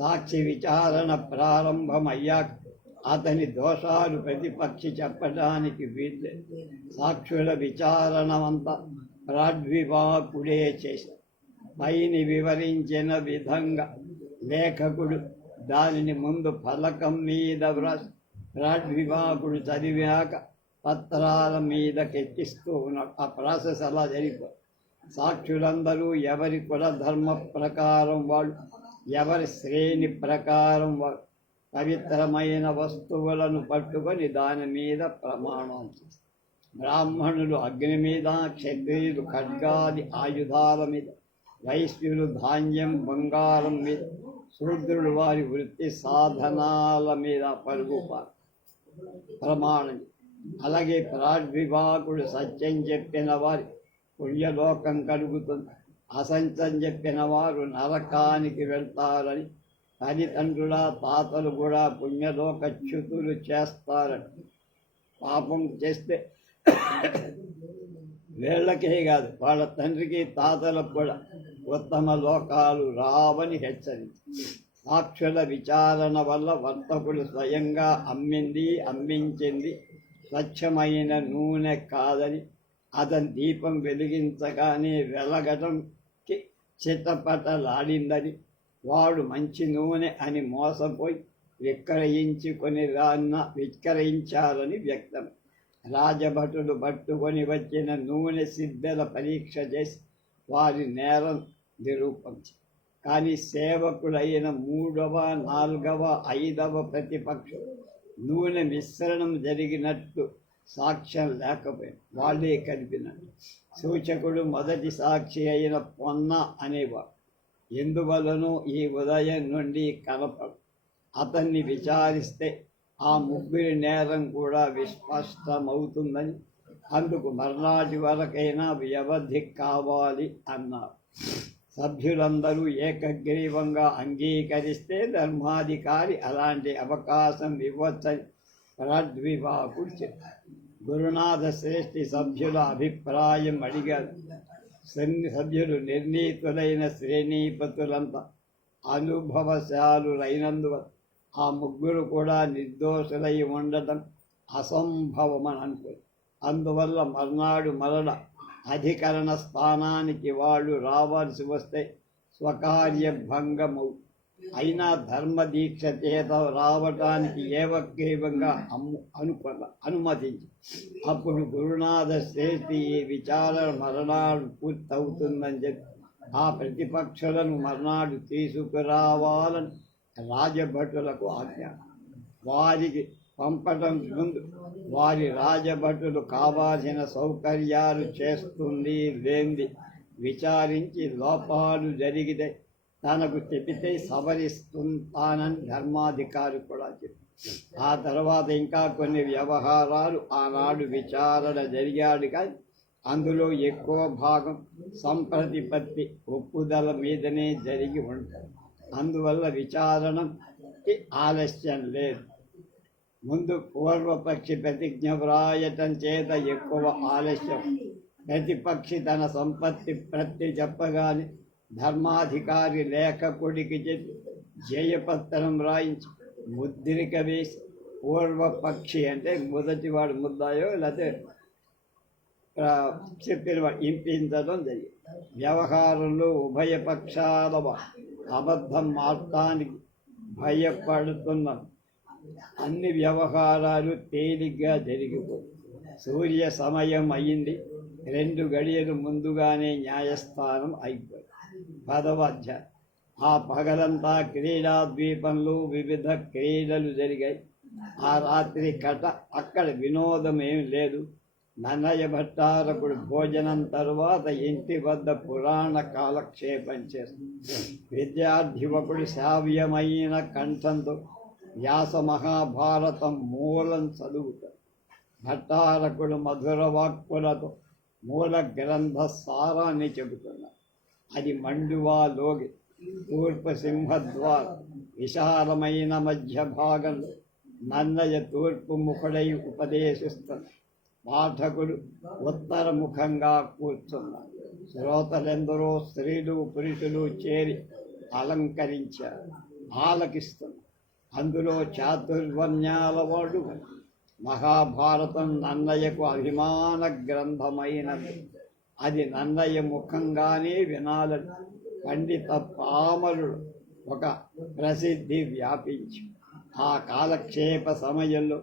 సాక్షి విచారణ ప్రారంభమయ్యాక అతని దోషాలు ప్రతిపక్షి చెప్పడానికి వీళ్ళే. సాక్షుల విచారణమంతా ప్రాడ్వివాకుడే చేశారు. పైని వివరించిన విధంగా లేఖకుడు దానిని ముందు ఫలకం మీద వ్రాసి ప్రాడ్వివాకుడు చదివాక పత్రాల మీద కెక్కిస్తూ ఉన్నాడు. ఆ ప్రాసెస్ అలా జరిగిపోయి సాక్షులందరూ ఎవరి కుల ధర్మ ప్రకారం వాళ్ళు, ఎవరి శ్రేణి ప్రకారం వాళ్ళు పవిత్రమైన వస్తువులను పట్టుకొని దాని మీద ప్రమాణం చేస్తారు. బ్రాహ్మణులు అగ్ని మీద, క్షత్రియులు ఖడ్గాది ఆయుధాల మీద, వైశ్యులు ధాన్యం బంగారం మీద, శూద్రులు వారి వృత్తి సాధనాల మీద ప్రమాణం. అలాగే ప్రాడ్వివాకుడు సత్యం చెప్పిన వారి పుణ్యలోకం కలుగుతుంది, అసత్యం చెప్పిన వారు నరకానికి వెళ్తారని, తల్లిదండ్రుల తాతలు కూడా పుణ్యలోక చ్యుతులు చేస్తారని పాపం చేస్తే వీళ్ళకే కాదు వాళ్ళ తండ్రికి తాతలకు కూడా ఉత్తమ లోకాలు రావని హెచ్చరించి సాక్షుల విచారణ వల్ల వర్తకులు స్వయంగా అమ్మించింది స్వచ్ఛమైన నూనె కాదని అతని దీపం వెలిగించగానే వెలగటంకి చిట్టపటలాడిందని వాడు మంచి నూనె అని మోసపోయి విక్రయించారని వ్యక్తం. రాజభటులు పట్టుకొని వచ్చిన నూనె సిద్ధల పరీక్ష చేసి వారి నేరం నిరూపించి కానీ సేవకుడైన 3వ 4వ 5వ ప్రతిపక్షం నూనె మిశ్రణం జరిగినట్టు సాక్ష్యం లేకపోయింది. వాళ్ళే కలిపినట్టు. సూచకుడు మొదటి సాక్షి అయిన పొన్న అనేవాడు ఎందువలనో ఈ ఉదయం నుండి కలపడు. అతన్ని విచారిస్తే ఆ ముగ్గురి నేరం కూడా విస్పష్టమవుతుందని అందుకు మర్నాటి వరకైనా వ్యవధి కావాలి అన్నారు. సభ్యులందరూ ఏకగ్రీవంగా అంగీకరిస్తే ధర్మాధికారి అలాంటి అవకాశం ఇవ్వచ్చని ప్రద్వివాకుడు చెప్పారు. గురునాథ శ్రేష్ఠి సభ్యుల అభిప్రాయం అడిగారు. సభ్యులు నిర్ణీతులైన శ్రేణీపతులంతా అనుభవశాలురైనందువల్ల ఆ ముగ్గురు కూడా నిర్దోషులై ఉండటం అసంభవమని అనుకో. అందువల్ల మర్నాడు మరల అధికరణ స్థానానికి వాళ్ళు రావాల్సి వస్తే స్వకార్యభంగమవు. అయినా ధర్మదీక్ష చేత రావటానికి ఏవకేవంగా అనుమతించి అప్పుడు గురునాథ శ్రేష్ఠి ఈ విచారణ మరణాలు పూర్తవుతుందని చెప్పి ఆ ప్రతిపక్షులను మర్నాడు తీసుకురావాలని రాజభటులకు ఆజ్ఞ. వారికి పంపటం ముందు వారి రాజభటులు కావాల్సిన సౌకర్యాలు చేస్తుంది లేనిది విచారించి లోపాలు జరిగితే తనకు చెబితే సవరిస్తుంటానని ధర్మాధికారి కూడా చెప్పి ఆ తర్వాత ఇంకా కొన్ని వ్యవహారాలు ఆనాడు విచారణ జరిగాడు కానీ అందులో ఎక్కువ భాగం సంప్రతిపత్తి ఒప్పుదల మీదనే జరిగి ఉంటుంది. అందువల్ల విచారణకి ఆలస్యం లేదు. ముందు పూర్వపక్షి ప్రతిజ్ఞ వ్రాయటం చేత ఎక్కువ ఆలస్యం. ప్రతిపక్షి తన సంపత్తి ప్రతి చెప్పగానే ధర్మాధికారి లేఖకుడికి చెప్పి జయపత్రం రాయించి ముద్రిక వేసి పూర్వపక్షి అంటే మొదటివాడు ముద్దాయో లేకపోతే చెప్పినవాడు ఇంపించడం జరిగింది. వ్యవహారంలో ఉభయ పక్షాల అబద్ధం మాట్లాడానికి భయపడుతున్న అన్ని వ్యవహారాలు తేలిగ్గా జరిగిపోయి సూర్య సమయం అయింది. 2 గడియలు ముందుగానే న్యాయస్థానం అయిపోయింది. 10వ అధ్యాయం. ఆ పగలంతా క్రీడా ద్వీపంలో వివిధ క్రీడలు జరిగాయి. ఆ రాత్రి అక్కడ వినోదం ఏం లేదు. నన్నయ్య భట్టారకుడు భోజనం తరువాత ఇంటి వద్ద పురాణ కాలక్షేపం చేస్తుంది. విద్యార్థి ఒకడు శ్రావ్యమైన కంఠంతో వ్యాస మహాభారతం మూలం చదువుతాడు. భట్టారకుడు మధుర వాక్కులతో మూల గ్రంథ సారాన్ని చెబుతున్నాడు. అది మండువాలోగి తూర్పు సింహద్వారం విశాలమైన మధ్య భాగంలో నన్నయ్య తూర్పు ముఖుడై ఉపదేశిస్తున్నాడు. పాఠకుడు ఉత్తర ముఖంగా కూర్చున్నారు. శ్రోతలెందరో స్త్రీలు పురుషులు చేరి అలంకరించారు, ఆలకిస్తున్నారు. అందులో చాతుర్వర్ణ్యాల వాడు మహాభారతం నన్నయ్యకు అభిమాన గ్రంథమైనది. అది నన్నయ్య ముఖంగానే వినాలని పండిత పామరుడు ఒక ప్రసిద్ధి వ్యాపించి ఆ కాలక్షేప సమయంలో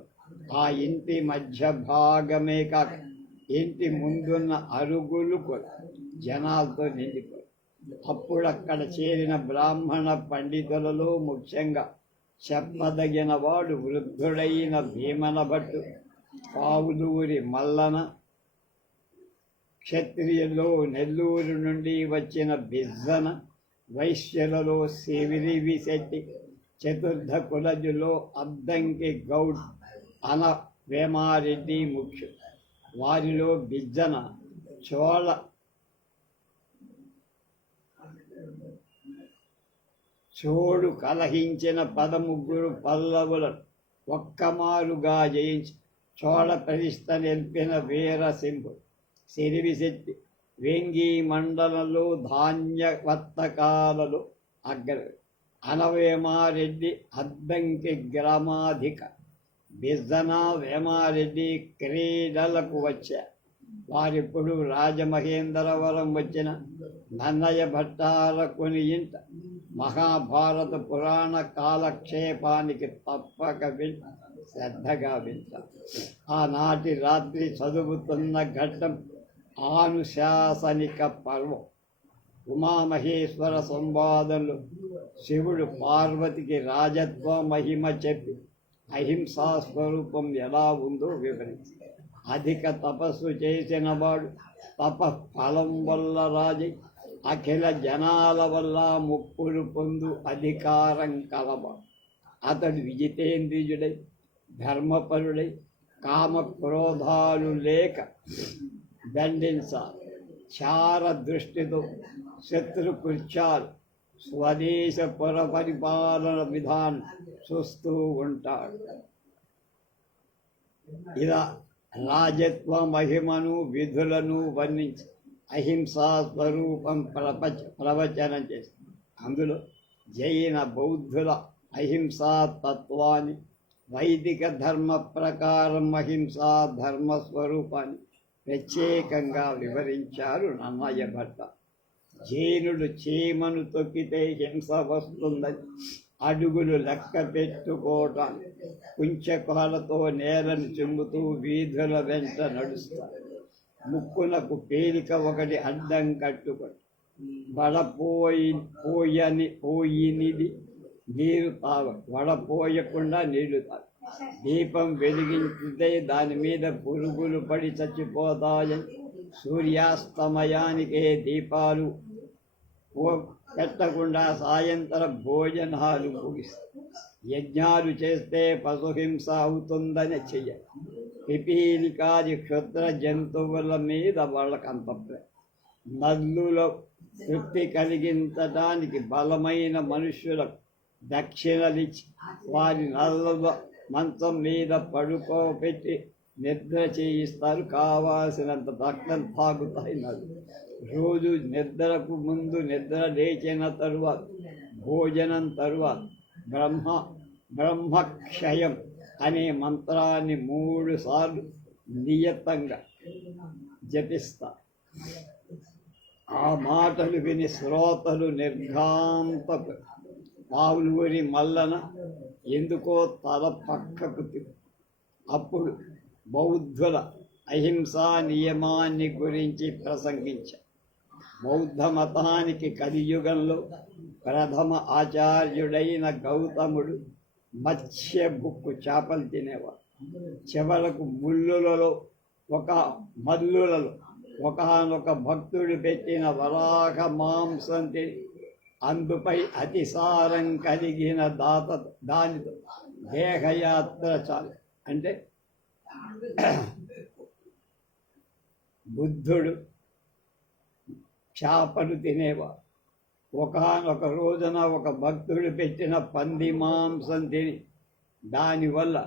ఆ ఇంటి మధ్య భాగమే కాక ఇంటి ముందున్న అరుగులు కూడా జనాలతో నిండిపోయి. అప్పుడక్కడ చేరిన బ్రాహ్మణ పండితులలో ముఖ్యంగా చెప్పదగిన వాడు వృద్ధుడైన భీమన భట్టు, పావులూరి మల్లన, క్షత్రియుల్లో నెల్లూరు నుండి వచ్చిన బిజ్జన, వైశ్యులలో శివిరివి శెట్టి, చతుర్థ కులజులో అద్దంకి గౌడ్ అన వేమారెడ్డి ముఖ్యుడు. వారిలో బిజ్జన చోడు కలహించిన 13 పల్లవులను ఒక్కమారుగా జయించి చోళ ప్రతిష్ట నిలిపిన వీరసింహు సిరివిశెట్టి వేంగి మండలంలో ధాన్య వర్తకాలలో అగ్ర అనవేమారెడ్డి అద్దంకి గ్రామాధిక బిజ్జన వేమారెడ్డి క్రీడలకు వచ్చారు. వారిప్పుడు రాజమహేంద్రవరం వచ్చిన నన్నయ్య భట్టారకుని ఇంట మహాభారత పురాణ కాలక్షేపానికి తప్పక శ్రద్ధగా వింటారు. ఆనాటి రాత్రి చదువుతున్న ఘట్టం ఆనుశాసనిక పర్వం. ఉమామహేశ్వర సంవాదంలో శివుడు పార్వతికి రాజత్వ మహిమ చెప్పి అహింసా స్వరూపం ఎలా ఉందో వివరించి, అధిక తపస్సు చేసిన వాడు తప ఫలం వల్ల రాజై అఖిల జనాల వల్ల ముప్పులు పొందు అధికారం కలవాడు. అతడు విజితేంద్రియుడై ధర్మపరుడై కామ క్రోధాలు లేక దండించాలి. చార దృష్టితో శత్రుకృత్యాలు స్వదేశ పుర పరిపాలన విధానం చూస్తూ ఉంటాడు. ఇలా రాజత్వ మహిమను విధులను వర్ణించి అహింసా స్వరూపం ప్రవచనం చేస్తుంది. అందులో జైన బౌద్ధుల అహింసా తత్వాన్ని, వైదిక ధర్మ ప్రకారం అహింసా ధర్మ స్వరూపాన్ని ప్రత్యేకంగా వివరించారు నన్నయ్య భట్ట. జైనుడు చీమను తొక్కితే హింస వస్తుందని అడుగులు లెక్క పెట్టుకోవటానికి కుంచెకాలతో నేలను చిమ్ముతూ వీధుల వెంట నడుస్తారు. ముక్కునకు పేలిక ఒకటి అడ్డం కట్టుకొని పోయనిది నీరు వడపోయకుండా నీళ్లు తాగు. దీపం వెలిగించితే దాని మీద పురుగులు పడి చచ్చిపోతాయని సూర్యాస్తమయానికే దీపాలు పెట్టకుండా సాయంత్రం భోజనాలు ముగిస్తాయి. యజ్ఞాలు చేస్తే పశుహింస అవుతుందని చెయ్యాలి. పిపీలికాది క్షుద్ర జంతువుల మీద వాళ్ళకంత నల్లులో తృప్తి కలిగించడానికి బలమైన మనుష్యులకు దక్షిణలిచ్చి వారి నల్ల మంచం మీద పడుకోబెట్టి నిద్ర చేయిస్తారు. కావాల్సినంత రక్తం తాగుతాయి నల్లు. రోజు నిద్రకు ముందు, నిద్ర లేచిన తరువాత, భోజనం తరువాత బ్రహ్మక్షయం అనే మంత్రాన్ని 3 సార్లు నియతంగా జపిస్తారు. ఆ మాటలు విని శ్రోతలు నిర్ఘాంతపు పావులూరి మల్లన ఎందుకో తల పక్కకు తిప్పు. అప్పుడు బౌద్ధుల అహింసా నియమాన్ని గురించి ప్రసంగించారు. బౌద్ధ మతానికి కలియుగంలో ప్రథమ ఆచార్యుడైన గౌతముడు మత్స్య బుక్కు చేపలు తినేవాడు. చివరకు మల్లులలో ఒకనొక భక్తుడు పెట్టిన వరాహ మాంసం తిని అందుపై అతిసారం కలిగిన దానితో దేహయాత్ర చాలు. అంటే బుద్ధుడు చేపలు తినేవాడు. ఒకనొక రోజున ఒక భక్తుడు పెట్టిన పంది మాంసం తిని దానివల్ల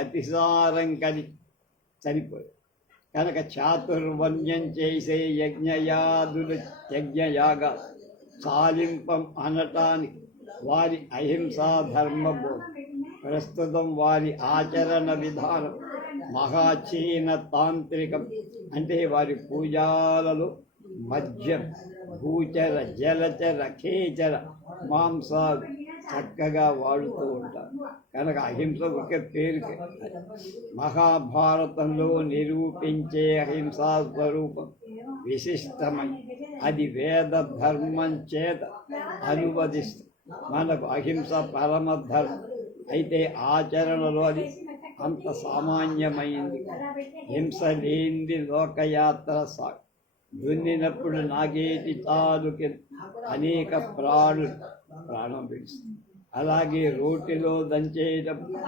అతిసారం కలిగి చనిపోయాడు. కనుక చాతుర్వర్ణ్యం చేసే యజ్ఞయాగ చాలింపం అనటానికి వారి అహింసా ధర్మబోధ. ప్రస్తుతం వారి ఆచరణ విధానం మహాచీన తాంత్రికం. అంటే వారి పూజాలలో మద్యం, భూచర, జలచర, ఖేచర మాంసాలు చక్కగా వాడుతూ ఉంటారు. కనుక అహింస ఒక పేరుకే. మహాభారతంలో నిరూపించే అహింసా స్వరూపం విశిష్టమై అది వేద ధర్మం చేత అనువదిస్తుంది. మనకు అహింస పరమ ధర్మం అయితే ఆచరణలో అది అంత సామాన్యమైంది. హింస లేనిది లోకయాత్ర సాగు. దున్నినప్పుడు నాగేటి తాలుకి అనేక ప్రాణం పిలుస్తుంది. అలాగే రోటిలో దంచేటప్పుడు,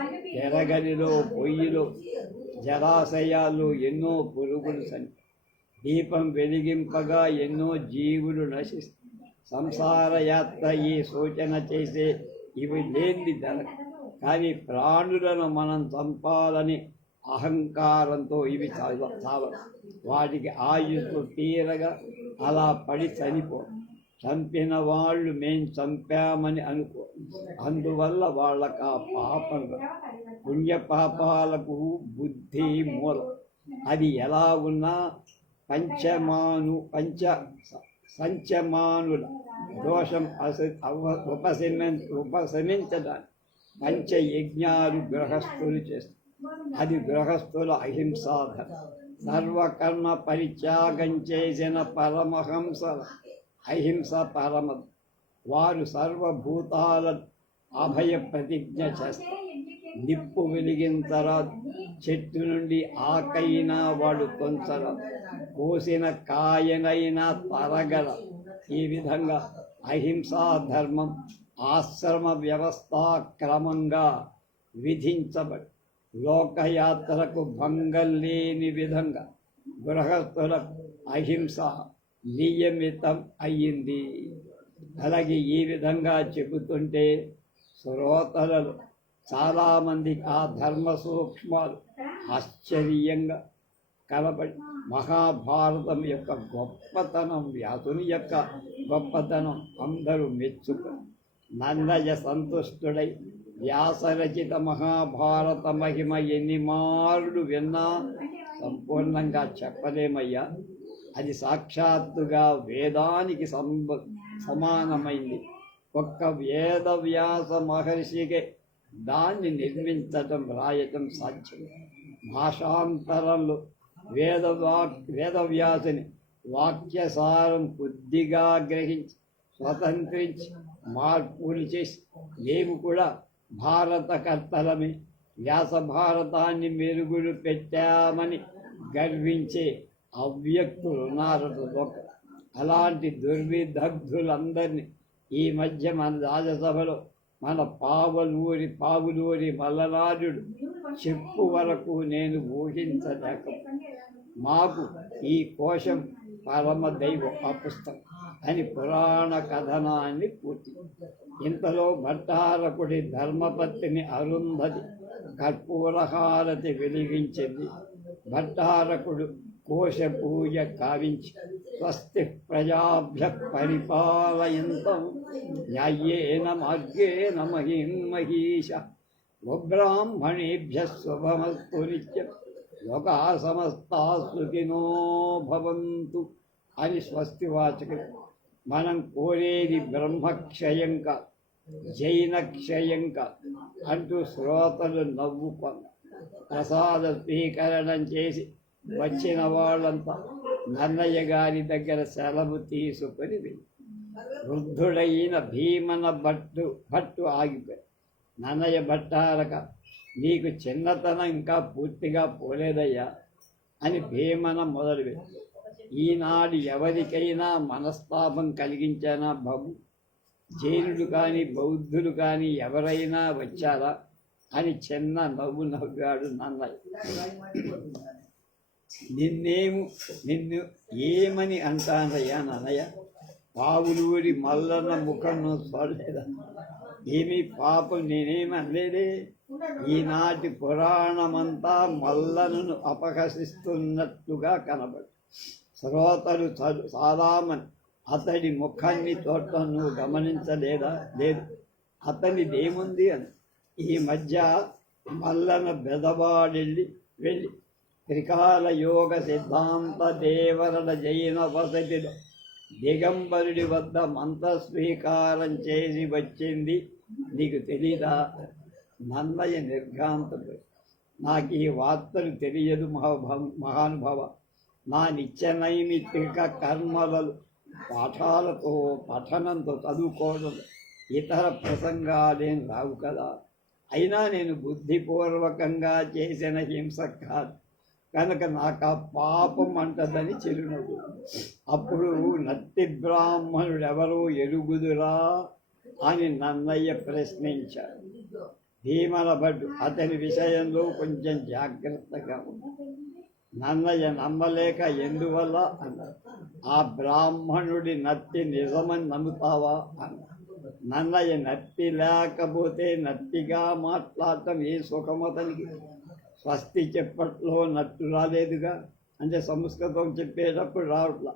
ఎరగనిలో, పొయ్యిలో, జలాశయాల్లో ఎన్నో పురుగులు చనిపోయి, దీపం వెలిగింపగా ఎన్నో జీవులు నశిస్తాయి. సంసార యాత్ర ఈ సూచన చేసే ఇవి లేని జరగ. కానీ ప్రాణులను మనం చంపాలని అహంకారంతో ఇవి చావ వాటికి ఆయుస్సు తీరగా అలా పడి చనిపో. చంపిన వాళ్ళు మేం చంపామని అనుకో. అందువల్ల వాళ్ళకు ఆ పాపం పుణ్యపాపాలకు బుద్ధి మూలం. అది ఎలా ఉన్నా పంచమానుల దోషం ఉపశమించడానికి పంచయజ్ఞాలు గృహస్థులు చేస్తారు. అది గృహస్థుల అహింసాధన. సర్వకర్మ పరిత్యాగం చేసిన పరమహంసల అహింస పరమం. వారు సర్వభూతాల అభయ ప్రతిజ్ఞ చేస్తారు. నిప్పు వెలిగించరాదు, చెట్టు నుండి ఆకైనా వాడు కొంచరాదు, కోసిన కాయనైనా తరగల. ఈ విధంగా అహింసా ధర్మం ఆశ్రమ వ్యవస్థ క్రమంగా విధించబడి లోకయాత్రకు భంగం లేని విధంగా గృహస్థులకు అహింస నియమితం అయ్యింది. అలాగే ఈ విధంగా చెబుతుంటే శ్రోతలలో చాలామందికి ఆ ధర్మ సూక్ష్మాలు ఆశ్చర్యంగా కనబడి మహాభారతం యొక్క గొప్పతనం, వ్యాసుని యొక్క గొప్పతనం అందరూ మెచ్చుకొని నందయ్య సంతుష్టుడై వ్యాసరచిత మహాభారత మహిమ ఎన్ని మారులు విన్నా సంపూర్ణంగా చెప్పలేమయ్యా. అది సాక్షాత్తుగా వేదానికి సమానమైంది. ఒక్క వేదవ్యాస మహర్షికే దాన్ని రాయటం సాధ్యం. భాషాంతరంలో వేదవ్యాసుని వాక్యసారం కొద్దిగా గ్రహించి స్వతంత్రించి మార్పులు చేసి మేము కూడా భారతకర్తలమే, వ్యాస భారతాన్ని మెరుగులు పెట్టామని గర్వించే అవ్యక్తులు ఉన్నారట. అలాంటి దుర్విదగ్ధులందరినీ ఈ మధ్య మన రాజసభలో మన పావులూరి మల్లరాజుడు చెప్పు వరకు నేను ఊహించలేక. మాకు ఈ కోశం పరమ దైవం ఆ పుస్తకం అని పురాణ కథనాన్ని పూర్తి. ఇంతలో భట్టారకుడి ధర్మపత్ని అరుంధతి కర్పూరహారతి వెలిగించింది. భట్టారకుడు కోశ పూజ కావించి స్వస్తి ప్రజాభ్య పరిపాలయంతం న్యాయేన మార్గేణ మహిమహీష గోబ్రాహ్మణేభ్య శుభమస్తు నిత్యం లోకా సమస్తా సుఖినో భవంతు అని స్వస్తి వాచకుడు. మనం కోరేది బ్రహ్మక్షయంక జైనక్షయంక అంటూ శ్రోతలు నవ్వుకొన్న ప్రసాద స్వీకరణం చేసి వచ్చిన వాళ్ళంతా నన్నయ్య గారి దగ్గర సెలవు తీసుకొని వృద్ధుడైన భీమన భట్టు ఆగిపోయి, నన్నయ్య భట్టారక నీకు చిన్నతనం ఇంకా పూర్తిగా పోలేదయ్యా అని భీమన మొదలుపెట్టి, ఈనాడు ఎవరికైనా మనస్తాపం కలిగించానా బాబు? జైనుడు కానీ బౌద్ధులు కానీ ఎవరైనా వచ్చారా అని చిన్న నవ్వు నవ్వాడు నన్నయ్య. నిన్ను ఏమని అంటానయ్యా నన్నయ్య? పావులూరి మల్లన్న ముఖం చూడలేదా? ఏమీ పాపం నేనేమి అనలేదే. ఈనాటి పురాణమంతా మల్లనను అపహసిస్తున్నట్టుగా కనబడు. శ్రోతలు సాదామని అతడి ముఖాన్ని చూడటం నువ్వు గమనించలేదా? లేదు, అతనిదేముంది అని. ఈ మధ్య మల్లన బెదవాడెళ్ళి వెళ్ళి త్రికాల యోగ సిద్ధాంత దేవరల జైన వసతిలో దిగంబరుడి వద్ద మంత్రస్వీకారం చేసి వచ్చింది. నీకు తెలీదా? నన్నయ్య నిర్ఘాంతుడు. నాకు ఈ వార్తలు తెలియదు మహానుభావ. నా నిత్యనైమిత్తిక కర్మలలో పాఠాలతో పఠనంతో చదువుకోవడం ఇతర ప్రసంగాలేం రావు కదా. అయినా నేను బుద్ధిపూర్వకంగా చేసిన హింస కాదు కనుక నాకు ఆ పాపం అంటదని చిరునవ్వు. అప్పుడు నత్తి బ్రాహ్మణుడెవరో ఎరుగుదురా అని నన్నయ్య ప్రశ్నించాడు. భీమన భట్టు అతని విషయంలో కొంచెం జాగ్రత్తగా ఉంది. నన్నయ్య నమ్మలేక ఎందువల్ల అన్నాడు. ఆ బ్రాహ్మణుడి నత్తి నిజమని నమ్ముతావా అన్నాడు. నన్నయ్య నత్తి లేకపోతే నత్తిగా మాట్లాడటం ఏ సుఖమతనికి? స్వస్తి చెప్పట్లో నట్టు రాలేదుగా, అంటే సంస్కృతం చెప్పేటప్పుడు రావట్లా.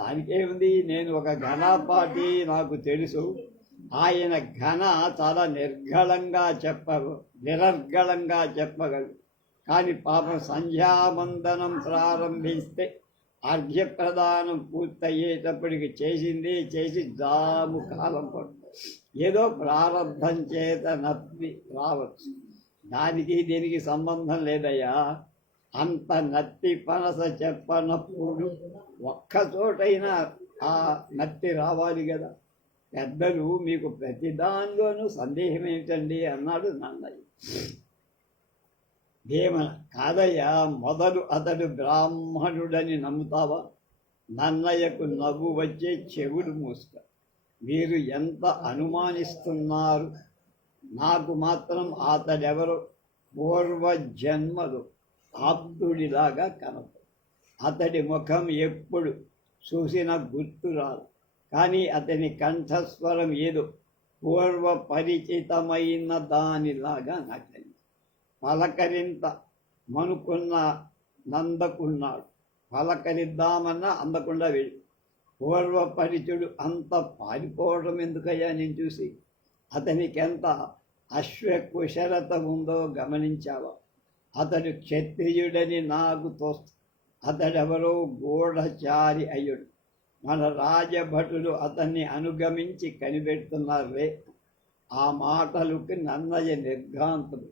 దానికేముంది, నేను ఒక ఘనపాటి నాకు తెలుసు. ఆయన ఘన చాలా నిరర్గళంగా చెప్పగలరు. కానీ పాపం సంధ్యావందనం ప్రారంభిస్తే అర్ఘ్యప్రదానం పూర్తయ్యేటప్పటికి చేసి జాము కాలం పడుతుంది. ఏదో ప్రారంభం చేత నత్తి రావచ్చు. దానికి దీనికి సంబంధం లేదయ్యా. అంత నత్తి పనస చెప్పనప్పుడు ఒక్కచోటైనా ఆ నత్తి రావాలి కదా. పెద్దలు మీకు ప్రతి దానిలోనూ సందేహం ఏమిటండి అన్నాడు నన్నయ్య. భీమన, కాదయ్యా, మొదలు అతడు బ్రాహ్మణుడని నమ్ముతావా? నన్నయ్యకు నవ్వు వచ్చే చెవులు మూస్తా. మీరు ఎంత అనుమానిస్తున్నారు? నాకు మాత్రం అతడెవరో పూర్వజన్మలు ఆప్తుడిలాగా కనపడు. అతడి ముఖం ఎప్పుడు చూసిన గుర్తురాదు. కానీ అతని కంఠస్వరం ఏదో పూర్వ పరిచితమైన దానిలాగా నటింది. పలకరింత మనుకున్న నందకున్నాడు. పలకరిద్దామన్నా అందకుండా వెళ్ళి. పూర్వపరిచుడు అంత పారిపోవడం ఎందుకయ్యా నేను చూసి? అతనికి ఎంత అశ్వకుశలత ఉందో గమనించావా? అతడు క్షత్రియుడని నాకు తోస్తు. అతడెవరో గూఢచారి అయ్యుడు. మన రాజభటులు అతన్ని అనుగమించి కనిపెడుతున్నారే. ఆ మాటలకు నన్నయ్య నిర్ఘాంతుడు.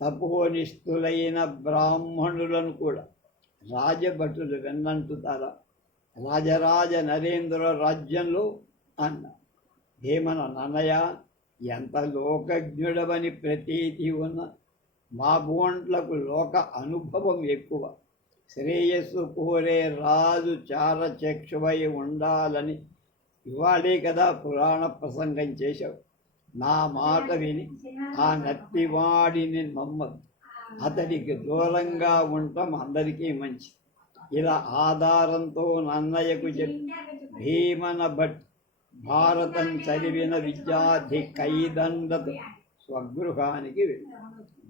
తపోనిష్ఠులైన బ్రాహ్మణులను కూడా రాజభటులు వెన్నంటుతారా? రాజరాజ నరేంద్ర రాజ్యంలో అన్న. భీమన, నన్నయ్య, ఎంత లోకజ్ఞుడవని ప్రతీతి ఉన్న మా బోంట్లకు లోక అనుభవం ఎక్కువ. శ్రేయస్సు కోరే రాజు చారచక్షువై ఉండాలని ఇవాళే కదా పురాణ ప్రసంగం చేశావు. నా మాట విని ఆ నత్తివాడిని నమ్మద్దు. అతడికి దూరంగా ఉండటం అందరికీ మంచి. ఇలా ఆధారంతో నన్నయ్యకు చెప్పి భీమన భట్ భారతం చదివిన విద్యార్థి కైదండతో స్వగృహానికి వెళ్ళి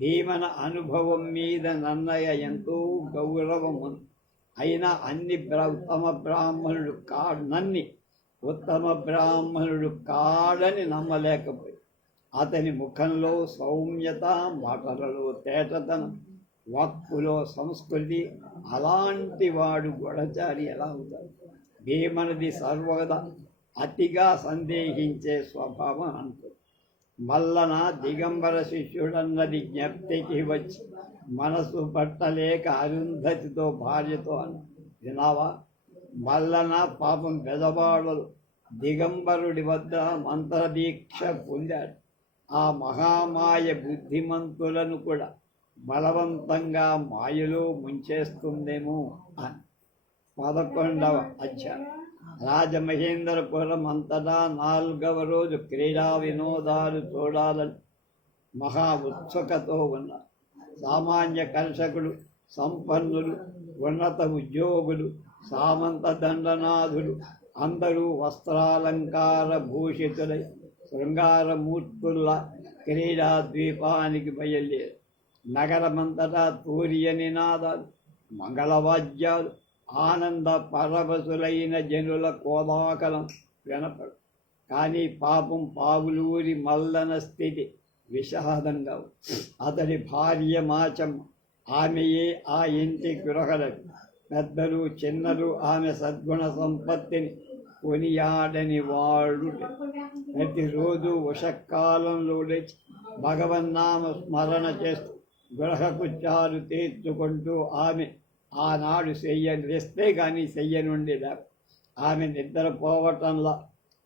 భీమన అనుభవం మీద నన్నయ్య ఎంతో గౌరవం ఉంది. అయినా ఉత్తమ బ్రాహ్మణుడు కాడని నమ్మలేకపోయి. అతని ముఖంలో సౌమ్యత, మాటలలో తేటతనం, వాక్కులో సంస్కృతి. అలాంటి వాడు గొడచారి ఎలా అవుతాడు? భీమనది సర్వదా అతిగా సందేహించే స్వభావం అనుకో. మల్లన దిగంబర శిష్యుడన్నది జ్ఞప్తికి వచ్చి మనసు పట్టలేక అరుంధతితో భార్యతో అన్న, వినావా, మల్లన పాపం పెదవాడలు దిగంబరుడి వద్ద మంత్రదీక్ష పొందాడు. ఆ మహామాయ బుద్ధిమంతులను కూడా బలవంతంగా మాయలో ముంచేస్తుందేమో అని. 11వ అధ్యాయం. రాజమహేంద్రపురం అంతటా 4వ రోజు క్రీడా వినోదాలు చూడాలని మహా ఉత్సుకతో ఉన్నారు. సామాన్య కర్షకులు, సంపన్నులు, ఉన్నత ఉద్యోగులు, సామంత దండనాథులు అందరూ వస్త్రాలంకార భూషితులై శృంగారమూర్తుల్లా క్రీడా ద్వీపానికి బయలుదేరు. నగరమంతటా తూర్య నినాదాలు, మంగళవాద్యాలు, ఆనంద పరవశులైన జనుల కోలాహలం వినపడు. కానీ పాపం పావులూరి మల్లన స్థితి విషాదంగా. అతడి భార్య మాచమ్మ, ఆమెయే ఆ ఇంటి గృహలక్ష్మి. పెద్దలు చిన్నలు ఆమె సద్గుణ సంపత్తిని కొనియాడని వాడు. ప్రతిరోజు ఉషకాలంలో లేచి భగవన్నామ స్మరణ చేస్తూ గృహకృత్యాలు తీర్చుకుంటూ ఆమె ఆనాడు వేస్తే కానీ నుండిలా. ఆమె నిద్రపోవటంలా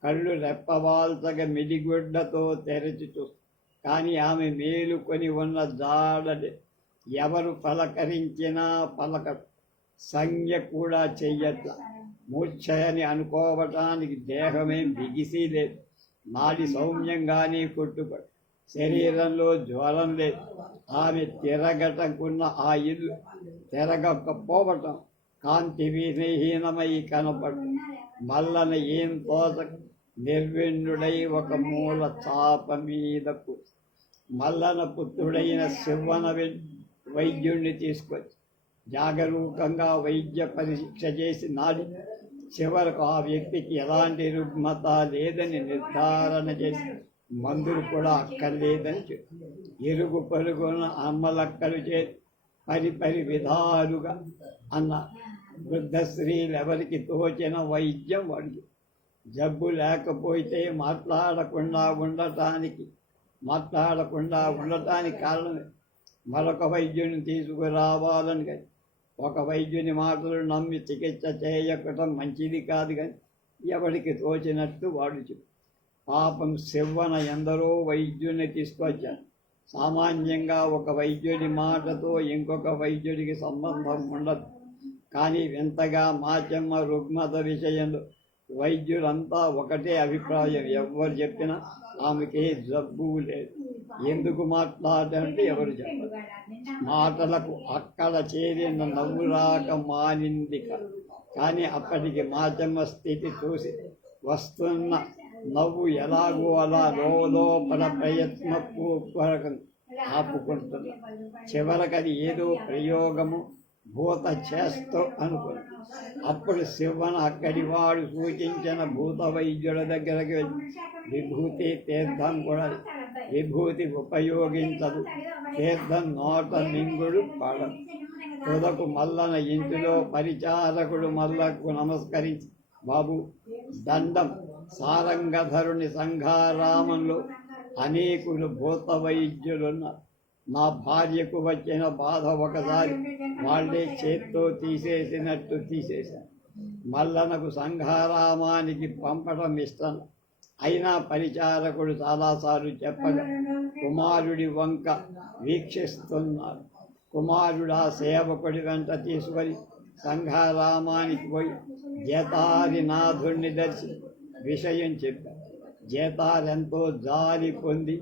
కళ్ళు రెప్పవాల్చగా మిడిగుడ్డతో తెరచి చూస్తుంది. కానీ ఆమె మేలుకొని ఉన్న జాడలే. ఎవరు పలకరించినా పలకడు. సంజ్ఞ కూడా చెయ్యట్ల. మూర్ఛయని అనుకోవటానికి దేహమేం బిగిసి లేదు. నాడి సౌమ్యంగానే కొట్టుపడు. శరీరంలో జ్వరం లేదు. ఆమె తిరగటకున్న ఆ ఇల్లు తిరగకపోవటం కాంతి విహీనమై కనపడు. మల్లన ఏం తోచక నిర్విణ్ణుడై ఒక మూల చాప మీదకు మల్లన పుత్రుడైన శివన వైద్యుణ్ణి తీసుకొచ్చి జాగరూకంగా వైద్య పరీక్ష చేసి నాడి చివరకు ఆ వ్యక్తికి ఎలాంటి రుగ్మత లేదని నిర్ధారణ చేసి మందులు కూడా అక్కర్లేదని చెప్పి ఇరుగు పొరుగున అమ్మలక్కలు చేసి పరి విధాలుగా అన్న వృద్ధ స్త్రీలు ఎవరికి తోచిన వైద్యం వాడికి జబ్బు లేకపోతే మాట్లాడకుండా ఉండటానికి కారణమే మరొక వైద్యుని తీసుకురావాలని కానీ ఒక వైద్యుని మాటలు నమ్మి చికిత్స చేయకటం మంచిది కాదు కానీ ఎవరికి తోచినట్టు వాడు చెప్పు పాపం శివన ఎందరో వైద్యుని తీసుకొచ్చారు. సామాన్యంగా ఒక వైద్యుడి మాటతో ఇంకొక వైద్యుడికి సంబంధం ఉండదు. కానీ వింతగా మాచమ్మ రుగ్మత విషయంలో వైద్యులంతా ఒకటే అభిప్రాయం. ఎవరు చెప్పినా ఆమెకి జబ్బు లేదు. ఎందుకు మాట్లాడంటే ఎవరు చెప్పరు. మాటలకు అక్కడ చేరిన నవ్వు రాక మానింది. కానీ అప్పటికి మాచమ్మ స్థితి చూసి వస్తున్న నవ్వు ఎలాగో అలా లోపల ప్రయత్నపూర్వకం ఆపుకుంటుంది. చివరకది ఏదో ప్రయోగము భూత చేస్తూ అనుకుంది. అప్పుడు శివన అక్కడి వాడు సూచించిన భూత వైద్యుల దగ్గరికి వెళ్ళి విభూతి తీర్థం కూడా విభూతి ఉపయోగించదు. తీర్థం నోట మింగుడు పడదు. తుదకు మల్లన ఇంటిలో పరిచారకుడు మల్లకు నమస్కరించి, బాబు దండం, సారంగధరుని సంఘారామంలో అనేకులు భూత వైద్యులున్నారు. నా భార్యకు వచ్చిన బాధ ఒకసారి వాళ్ళే చేత్తో తీసేసినట్టు తీసేశాను. మల్లనకు సంఘారామానికి పంపడం ఇష్టం. అయినా పరిచారకుడు చాలాసార్లు చెప్పగా కుమారుడి వంక వీక్షిస్తున్నాడు. కుమారుడు ఆ సేవకుడి వెంట తీసుకొని సంఘారామానికి పోయి జేతారి నాథుణ్ణి దర్శి విషయం చెప్పాడు. జేతారెంతో జాలి పొంది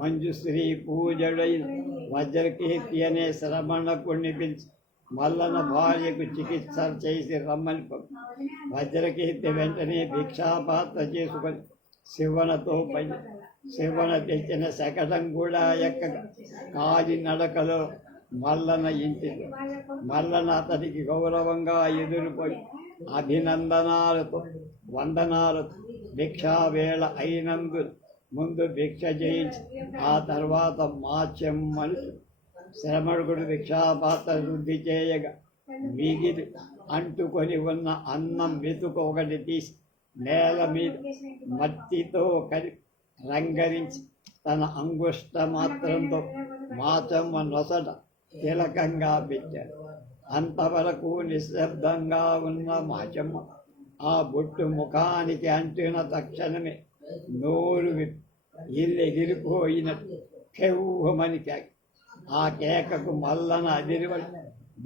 మంజుశ్రీ పూజడైన వజ్రకీర్తి అనే శ్రమణకుణ్ణి పిలిచి మల్లన భార్యకు చికిత్స చేసి రమ్మని వజ్రకీర్తి వెంటనే భిక్షాపాత్ర చేసుకొని శివనతో పని శివన తెచ్చిన శకటం కూడా ఎక్కగా కాలి నడకలో మల్లన ఇంటిలో మల్లన అతనికి గౌరవంగా ఎదురుపోయి అభినందనాలతో వందనాలతో భిక్షావేళ అయినందు ముందు భిక్ష చేయించి ఆ తర్వాత మాచెమ్మని శ్రమణుడు భిక్షాపాత్ర శుద్ధి చేయగా మిగిలి అంటుకొని ఉన్న అన్నం మెతుకు ఒకటి తీసి నేల మీద మట్టితో రంగరించి తన అంగుష్ట మాత్రంతో మాచమ్మ నొసట తిలకంగా పెట్టాడు. అంతవరకు నిశ్శబ్దంగా ఉన్న మాచమ్మ ఆ బొట్టు ముఖానికి అంటిన తక్షణమే నోరు ఇల్లు ఎగిరిపోయినట్టు కెవ్వమని కేక. ఆ కేకకు మల్లన అదిరివడి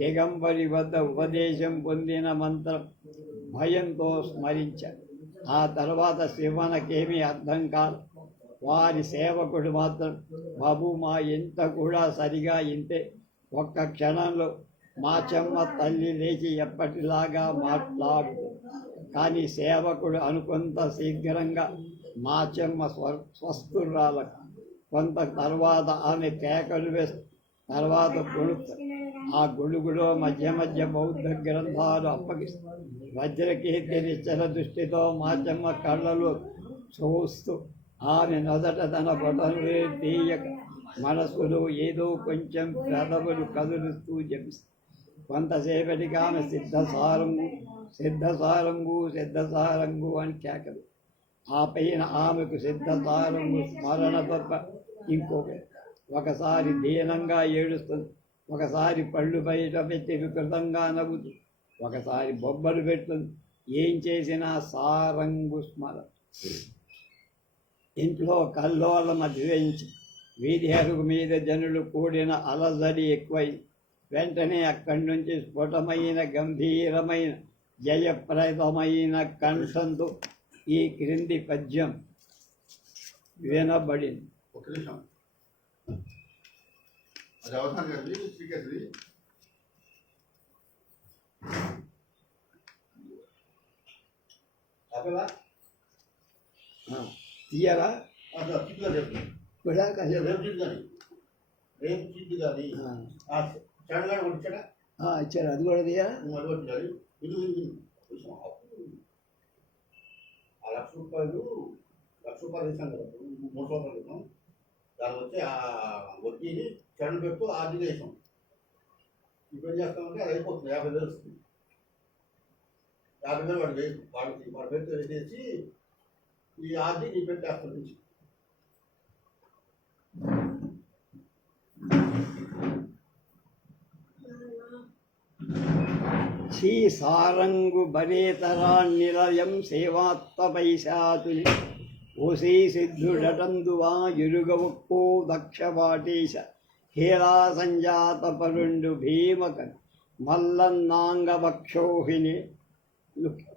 దిగంబరి వద్ద ఉపదేశం పొందిన మంత్రం భయంతో స్మరించాడు. ఆ తర్వాత శివనకేమీ అర్థం కాదు. వారి సేవకుడు మాత్రం, బాబు మా ఇంత కూడా సరిగా ఇంతే. ఒక్క క్షణంలో మాచమ్మ తల్లి లేచి ఎప్పటిలాగా మాట్లాడుతుంది. కానీ సేవకుడు అనుకొంత శీఘ్రంగా మాచమ్మ స్వస్థురాలకు. కొంత తర్వాత ఆమె కేకలు వేస్తూ తర్వాత గొడుగుతారు. ఆ గొడుగులో మధ్య మధ్య బౌద్ధ గ్రంథాలు అప్పగిస్తారు. వజ్రకీర్తి నిశ్చల దృష్టితో మాచమ్మ కళ్ళలో చూస్తూ ఆమె నొదట తన బొటను తీయక మనసులో ఏదో కొంచెం పెదవులు కదులుతూ జపిస్తుంది. కొంతసేపటికి ఆమె సిద్ధసారంగు అని కేకలు. ఆ పైన ఆమెకు సిద్ధసారంగు స్మరణ తప్ప ఇంకొకటి. ఒకసారి దీనంగా ఏడుస్తుంది, ఒకసారి పళ్ళు బయట పెట్టి వికృతంగా నవ్వుతుంది, ఒకసారి బొబ్బలు పెడుతుంది. ఏం చేసినా సారంగు స్మరణ. ఇంట్లో కల్లోలం అధివయించి వీధి అరుగు మీద జనులు కూడిన అలజడి ఎక్కువై వెంటనే అక్కడి నుంచి స్ఫుటమైన గంభీరమైన జయప్రదమైన కంఠంతో ఈ క్రింది పద్యం వినబడింది. తీయరా? కూడా రేపు చిట్టు కానీ చెడగాడు కొట్టించాడా ఇచ్చారు. అది కూడా దియా అది కొట్టించాలి. ఇది ఆ ₹1,00,000 ఇస్తాను కదా 3 సంవత్సరాల క్రితం. దాని వచ్చి ఆ వడ్డీని చెడు పెట్టు ఆర్థిక వేసాం. ఇప్పుడు ఏం చేస్తామంటే అది అయిపోతుంది. 50,000 వస్తుంది. 50,000 వాడి పేరుతో వేసేసి ఈ ఆర్థిక నీ పెట్టేస్తాం నుంచి. శ్రీ సారంగు బరేతరా నిలయం సేవాత్మపైశాతుని ఓసీ సిద్ధుడటందువా ఎరుగవక్కో దక్షవాటేశ హేరా సంజాత పరుండు భీమకన్ మల్లన్నాంగ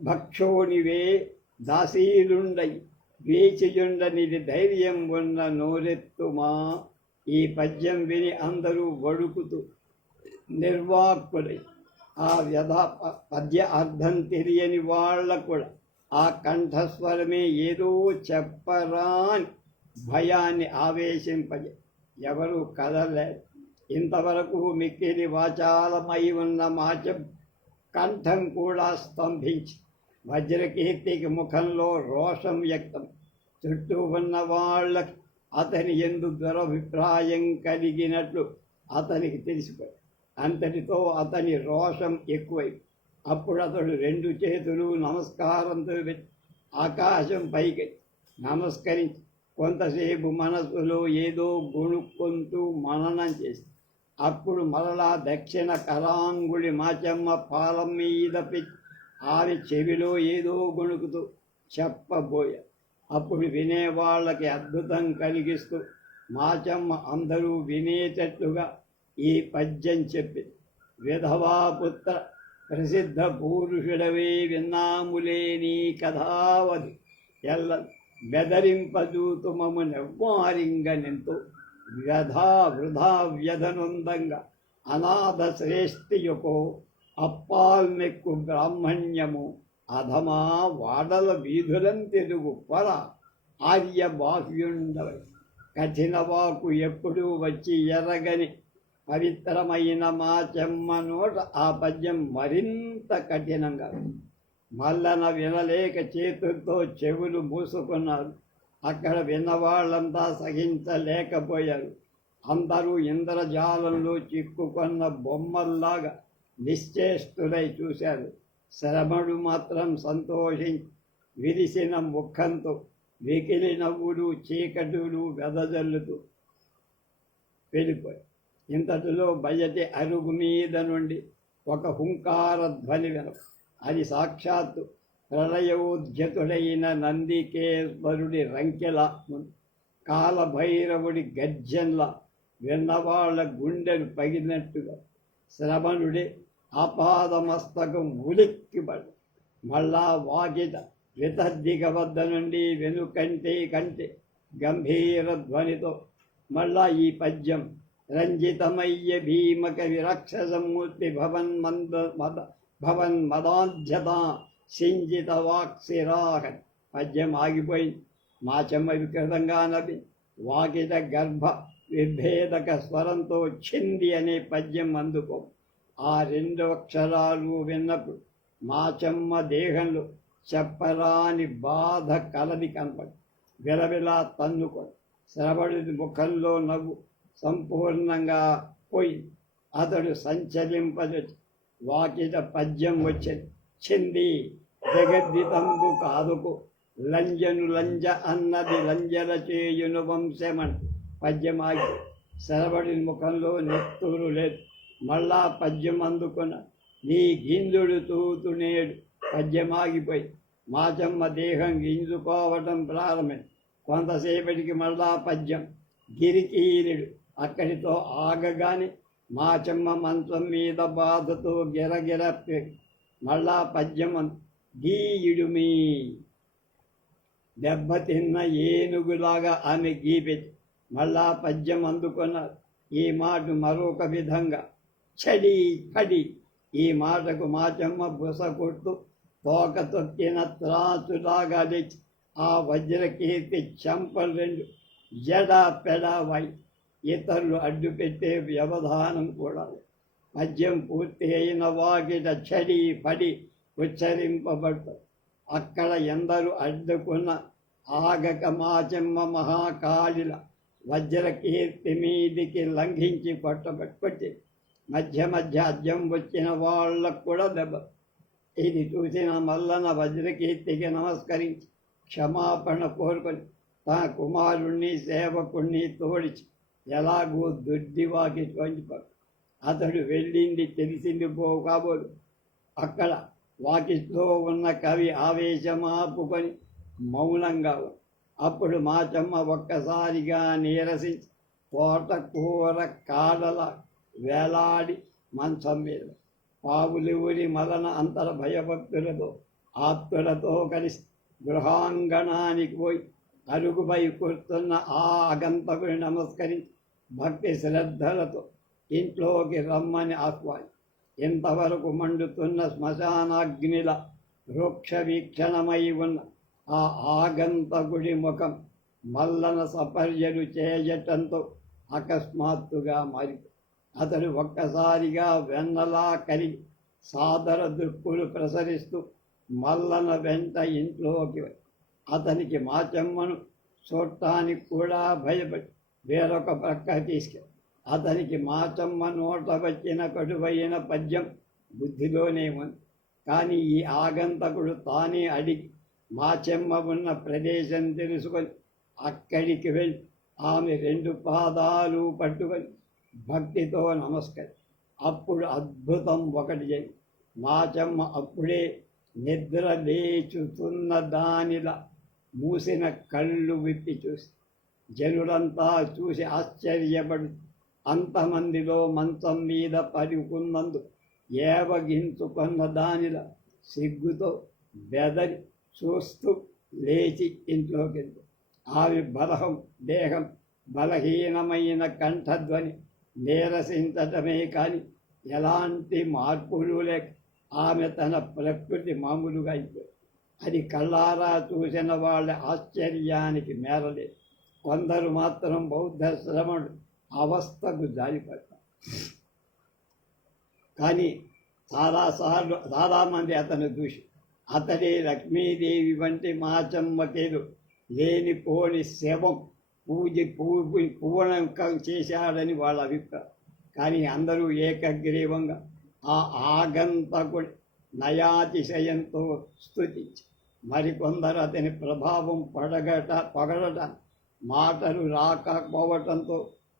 భక్షోనివే దాసీలుండై వేచియుండనిది ధైర్యం ఉన్న నోరెత్తుమా. ఈ పద్యం విని అందరూ వడుకుతూ నిర్వాక్కులై ఆ పద్య అర్థం తెలియని వాళ్ళ కూడా ఆ కంఠస్వరమే ఏదో చెప్పరాని భయాన్ని ఆవేశింపజే ఎవరు కదలలేదు. ఇంతవరకు మిక్కిలి వాచాలమై ఉన్న మాచ కంఠం కూడా స్తంభించి వజ్రకీర్తికి ముఖంలో రోషం వ్యక్తం. చుట్టూ ఉన్న వాళ్ళకి అతని ఎందు దురభిప్రాయం కలిగినట్లు అతనికి తెలిసిపోయి అంతటితో అతని రోషం ఎక్కువై అప్పుడు అతడు 2 చేతులు నమస్కారంతో ఆకాశం పైకి నమస్కరించి కొంతసేపు మనసులో ఏదో గొణుక్కొంటూ మననం చేసి అప్పుడు మరలా దక్షిణ కరాంగుళి మాచమ్మ పాలం మీద పెట్టి ఆమె చెవిలో ఏదో గొణుకుతూ చెప్పబోయారు. అప్పుడు వినేవాళ్ళకి అద్భుతం కలిగిస్తూ మాచమ్మ అందరూ వినేటట్లుగా ఈ పద్యం చెప్పింది. విధవాపుత్ర ప్రసిద్ధ పురుషుడవే విన్నాములే నీ కథావధి ఎల్ల బెదరింపజూతుమము నెవ్వారింగనెంతో వృధా వ్యధనుందంగా అనాథ శ్రేష్ఠియుకో అప్పాల్మెక్కు బ్రాహ్మణ్యము అధమా వాడల వీధులం తెలుగు పర ఆర్య బాహ్యుండవై కఠిన వాకు ఎప్పుడూ వచ్చి ఎరగని పవిత్రమైన మాచమ్మ నోట ఆ పద్యం మరింత కఠినంగా మల్లన వినలేక చేతులతో చెవులు మూసుకున్నారు. అక్కడ విన్నవాళ్ళంతా సహించలేకపోయారు. అందరూ ఇంద్రజాలంలో చిక్కుకున్న బొమ్మల్లాగా నిశ్చేష్టులై చూశారు. శ్రమడు మాత్రం సంతోషించి విరిసిన ముఖంతో వెకిలి నవ్వులు చీకటులు వెదజల్లుతూ వెళ్ళిపోయారు. ఇంతటిలో బయటి అరుగు మీద నుండి ఒక హుంకార ధ్వని వినవు. అది సాక్షాత్తు ప్రళయోద్యతుడైన నందికేశ్వరుడి రంకెలా కాలభైరవుడి గర్జన్లా విన్నవాళ్ల గుండెలు పగిలినట్టుగా శ్రవణుడి ఆపాదమస్తకం ఉలిక్కిపడి మళ్ళా వాకిట వితద్దిక వద్ద నుండి వెనుకంటే కంటే గంభీర ధ్వనితో మళ్ళా ఈ పద్యం రంజితమయ్య భీమక విరక్షసమూర్తి భవన్ మదాధ్యత సింజిత వాక్సిరాహ పద్యం ఆగిపోయింది. మాచమ్మ వికృతంగా నవ్వి వాకిట గర్భ విభేదక స్వరంతో చింది అనే పద్యం అందుకో. ఆ 2 అక్షరాలు విన్నప్పుడు మాచమ్మ దేహంలో చెప్పరాని బాధ కలది కనపడి విలవిలా తన్నుకొని శ్రవణుడి ముఖంలో నవ్వు సంపూర్ణంగా పోయింది. అతడు సంచలింపదొచ్చి వాకిట పద్యం వచ్చింది. చింది జగద్దితంబు కాదుకు లంజను లంజ అన్నది లంజల చేయును వంశమని పద్యమాగి శ్రవణుడి ముఖంలో నెత్తూరు లేదు. మళ్ళా పద్యం అందుకున్న నీ గింజుడు తూతునేడు పద్యమాగిపోయి మాచమ్మ దేహం గింజుకోవటం ప్రారంభమైంది. కొంతసేపటికి మళ్ళా పద్యం గిరికీరుడు అక్కడితో ఆగగానే మాచమ్మ మంచం మీద బాధతో గిరగిర మళ్ళా పద్యం గీయుడుమీ దెబ్బతిన్న ఏనుగులాగా ఆమె గీపెట్టి మళ్ళా పద్యం అందుకున్నారు. ఈ మాట మరొక విధంగా చడి పడి ఈ మాటకు మాచమ్మ బుస కొట్టు తోక తొక్కిన త్రాచులాగా తెచ్చి ఆ వజ్రకీర్తి చెంపలు 2 జడపెడవై ఇతరులు అడ్డుపెట్టే వ్యవధానం కూడా లేదు. పద్యం పూర్తి అయిన వాకిట చడి పడి ఉచ్చరింపబడతారు. అక్కడ ఎందరు అడ్డుకున్న ఆగక మాచెమ్మ మహాకాళిల వజ్రకీర్తి మీదికి లంఘించి కొట్టి మధ్య మధ్య అద్యం వచ్చిన వాళ్ళకు కూడా దెబ్బ. ఇది చూసిన మల్లన వజ్రకీర్తికి నమస్కరించి క్షమాపణ కోరుకొని తన కుమారుణ్ణి సేవకుణ్ణి తోడిచి ఎలాగో దొడ్డివాకి వంచిపడు. అతడు వెళ్ళింది తెలిసింది కాబోలు. అక్కడ వాకిట్లో ఉన్న కవి ఆవేశమాపుకొని మౌనంగా ఉంది. అప్పుడు మాచమ్మ ఒక్కసారిగా నీరసించి తోటకూర కాడల వేలాడి మంచం మీద పావులూరి మలన అంతర భయభక్తులతో ఆప్తులతో కలిసి గృహాంగణానికి పోయి అరుగుపై కూర్చున్న ఆ ఆగంతకుని నమస్కరించి భక్తి శ్రద్ధలతో ఇంట్లోకి రమ్మని ఆహ్వాని ఇంతవరకు మండుతున్న శ్మశానాగ్నిల వృక్ష వీక్షణమై ఉన్న ఆ ఆగంతకుడి ముఖం మల్లన సపర్యలు చేయటంతో అకస్మాత్తుగా మారిపోయి అతడు ఒక్కసారిగా వెన్నలా కరిగి సాదర దృక్కులు ప్రసరిస్తూ మల్లన వెంట ఇంట్లోకి అతనికి మాచమ్మను చూడటానికి కూడా భయపడి వేరొక ప్రక్క తీసుకెళ్ళి అతనికి మాచమ్మ నోట వచ్చిన కటువైన పద్యం బుద్ధిలోనే ఉంది. కానీ ఈ ఆగంతకుడు తానే అడిగి మాచమ్మ ఉన్న ప్రదేశం తెలుసుకొని అక్కడికి వెళ్ళి ఆమె 2 పాదాలు పట్టుకొని భక్తితో నమస్కరి. అప్పుడు అద్భుతం ఒకటి చేయి. మాచమ్మ అప్పుడే నిద్ర లేచుతున్న దానిలా మూసిన కళ్ళు విప్పి చూసి జనులంతా చూసి ఆశ్చర్యపడి అంతమందిలో మంచం మీద పడుకున్నందు ఏవగించుకున్న దానిలా సిగ్గుతో బెదరి చూస్తూ లేచి ఇంట్లోకి వెళ్ళి ఆమె బలహం దేహం బలహీనమైన కంఠధ్వని నీరసించటమే కానీ ఎలాంటి మార్పులు లేక ఆమె తన ప్రకృతి మామూలుగా అయిపోయింది. అది కళ్ళారా చూసిన వాళ్ళ ఆశ్చర్యానికి మేరలేదు. కొందరు మాత్రం బౌద్ధ శ్రమణుడు అవస్థకు జారిపడతారు. కానీ చాలామంది అతను చూసి అతడే లక్ష్మీదేవి వంటి మాచమ్మకేలు లేనిపోని శవం పూర్ణం చేశాడని వాళ్ళ అభిప్రాయం. కానీ అందరూ ఏకగ్రీవంగా ఆ ఆగంతకుడి నయాతిశయంతో స్తుతించి మరికొందరు అతని ప్రభావం పొగడటం మాటలు రాకపోవటంతో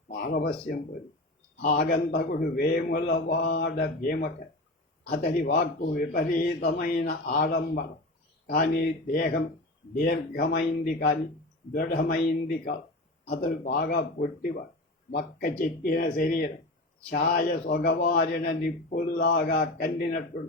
పారవస్యం పోయి ఆగంతకుడు వేములవాడ భీమక. అతడి వాక్కు విపరీతమైన ఆడంబరం. కానీ దేహం దీర్ఘమైంది కానీ దృఢమైంది కాదు. అతడు బాగా పొట్టివాడు. మక్క చెక్కిన శరీరం ఛాయ సొగవారిన నిప్పుల్లాగా కందినట్టు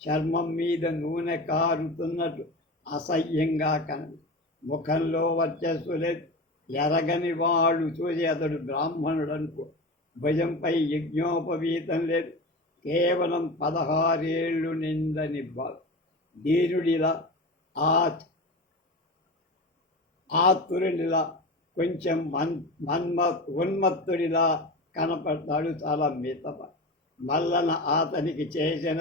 చర్మం మీద నూనె కారుతున్నట్టు అసహ్యంగా కనదు. ముఖంలో వర్చస్సు లేదు. ఎరగని వాడు చూసి అతడు బ్రాహ్మణుడు అనుకో. భుజంపై యజ్ఞోపవీతం లేదు. కేవలం 16 ఏళ్ళు నిందని బాలు. దీనుడిలా ఆతురునిలా కొంచెం ఉన్మత్తుడిలా కనపడతాడు. చాలా మితప. మల్లన అతనికి చేసిన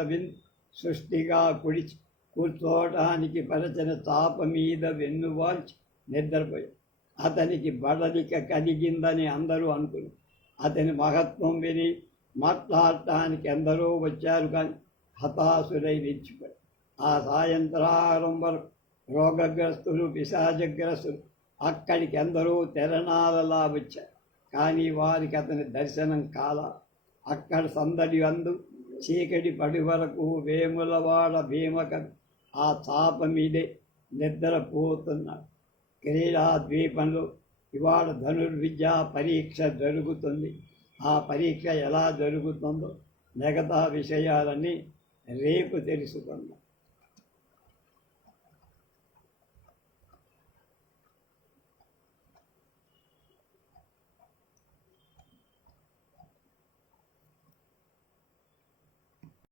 సృష్టిగా కుడిచి కూర్చోవటానికి పరచిన చాప మీద వెన్నువాల్చి నిద్రపోయాడు. అతనికి బడలిక కలిగిందని అందరూ అనుకున్నారు. అతని మహత్వం విని మాట్లాడటానికి ఎందరో వచ్చారు. కానీ హతాశులై నిలిచిపోయారు. ఆ సాయంత్రం వరకు రోగగ్రస్తులు పిశాచగ్రస్తులు అక్కడికి ఎందరో తెరణాలలా వచ్చారు. కానీ వారికి అతని దర్శనం కాల. అక్కడ సందడి అందు చీకటి పడి వరకు వేములవాడ భీమక ఆ చాప మీదే నిద్రపోతున్నాడు. క్రీడా ద్వీపంలో ఇవాళ ధనుర్విద్యా పరీక్ష జరుగుతుంది. ఆ పరీక్ష ఎలా జరుగుతుందో మిగతా విషయాలన్నీ రేపు తెలుసుకుందాం.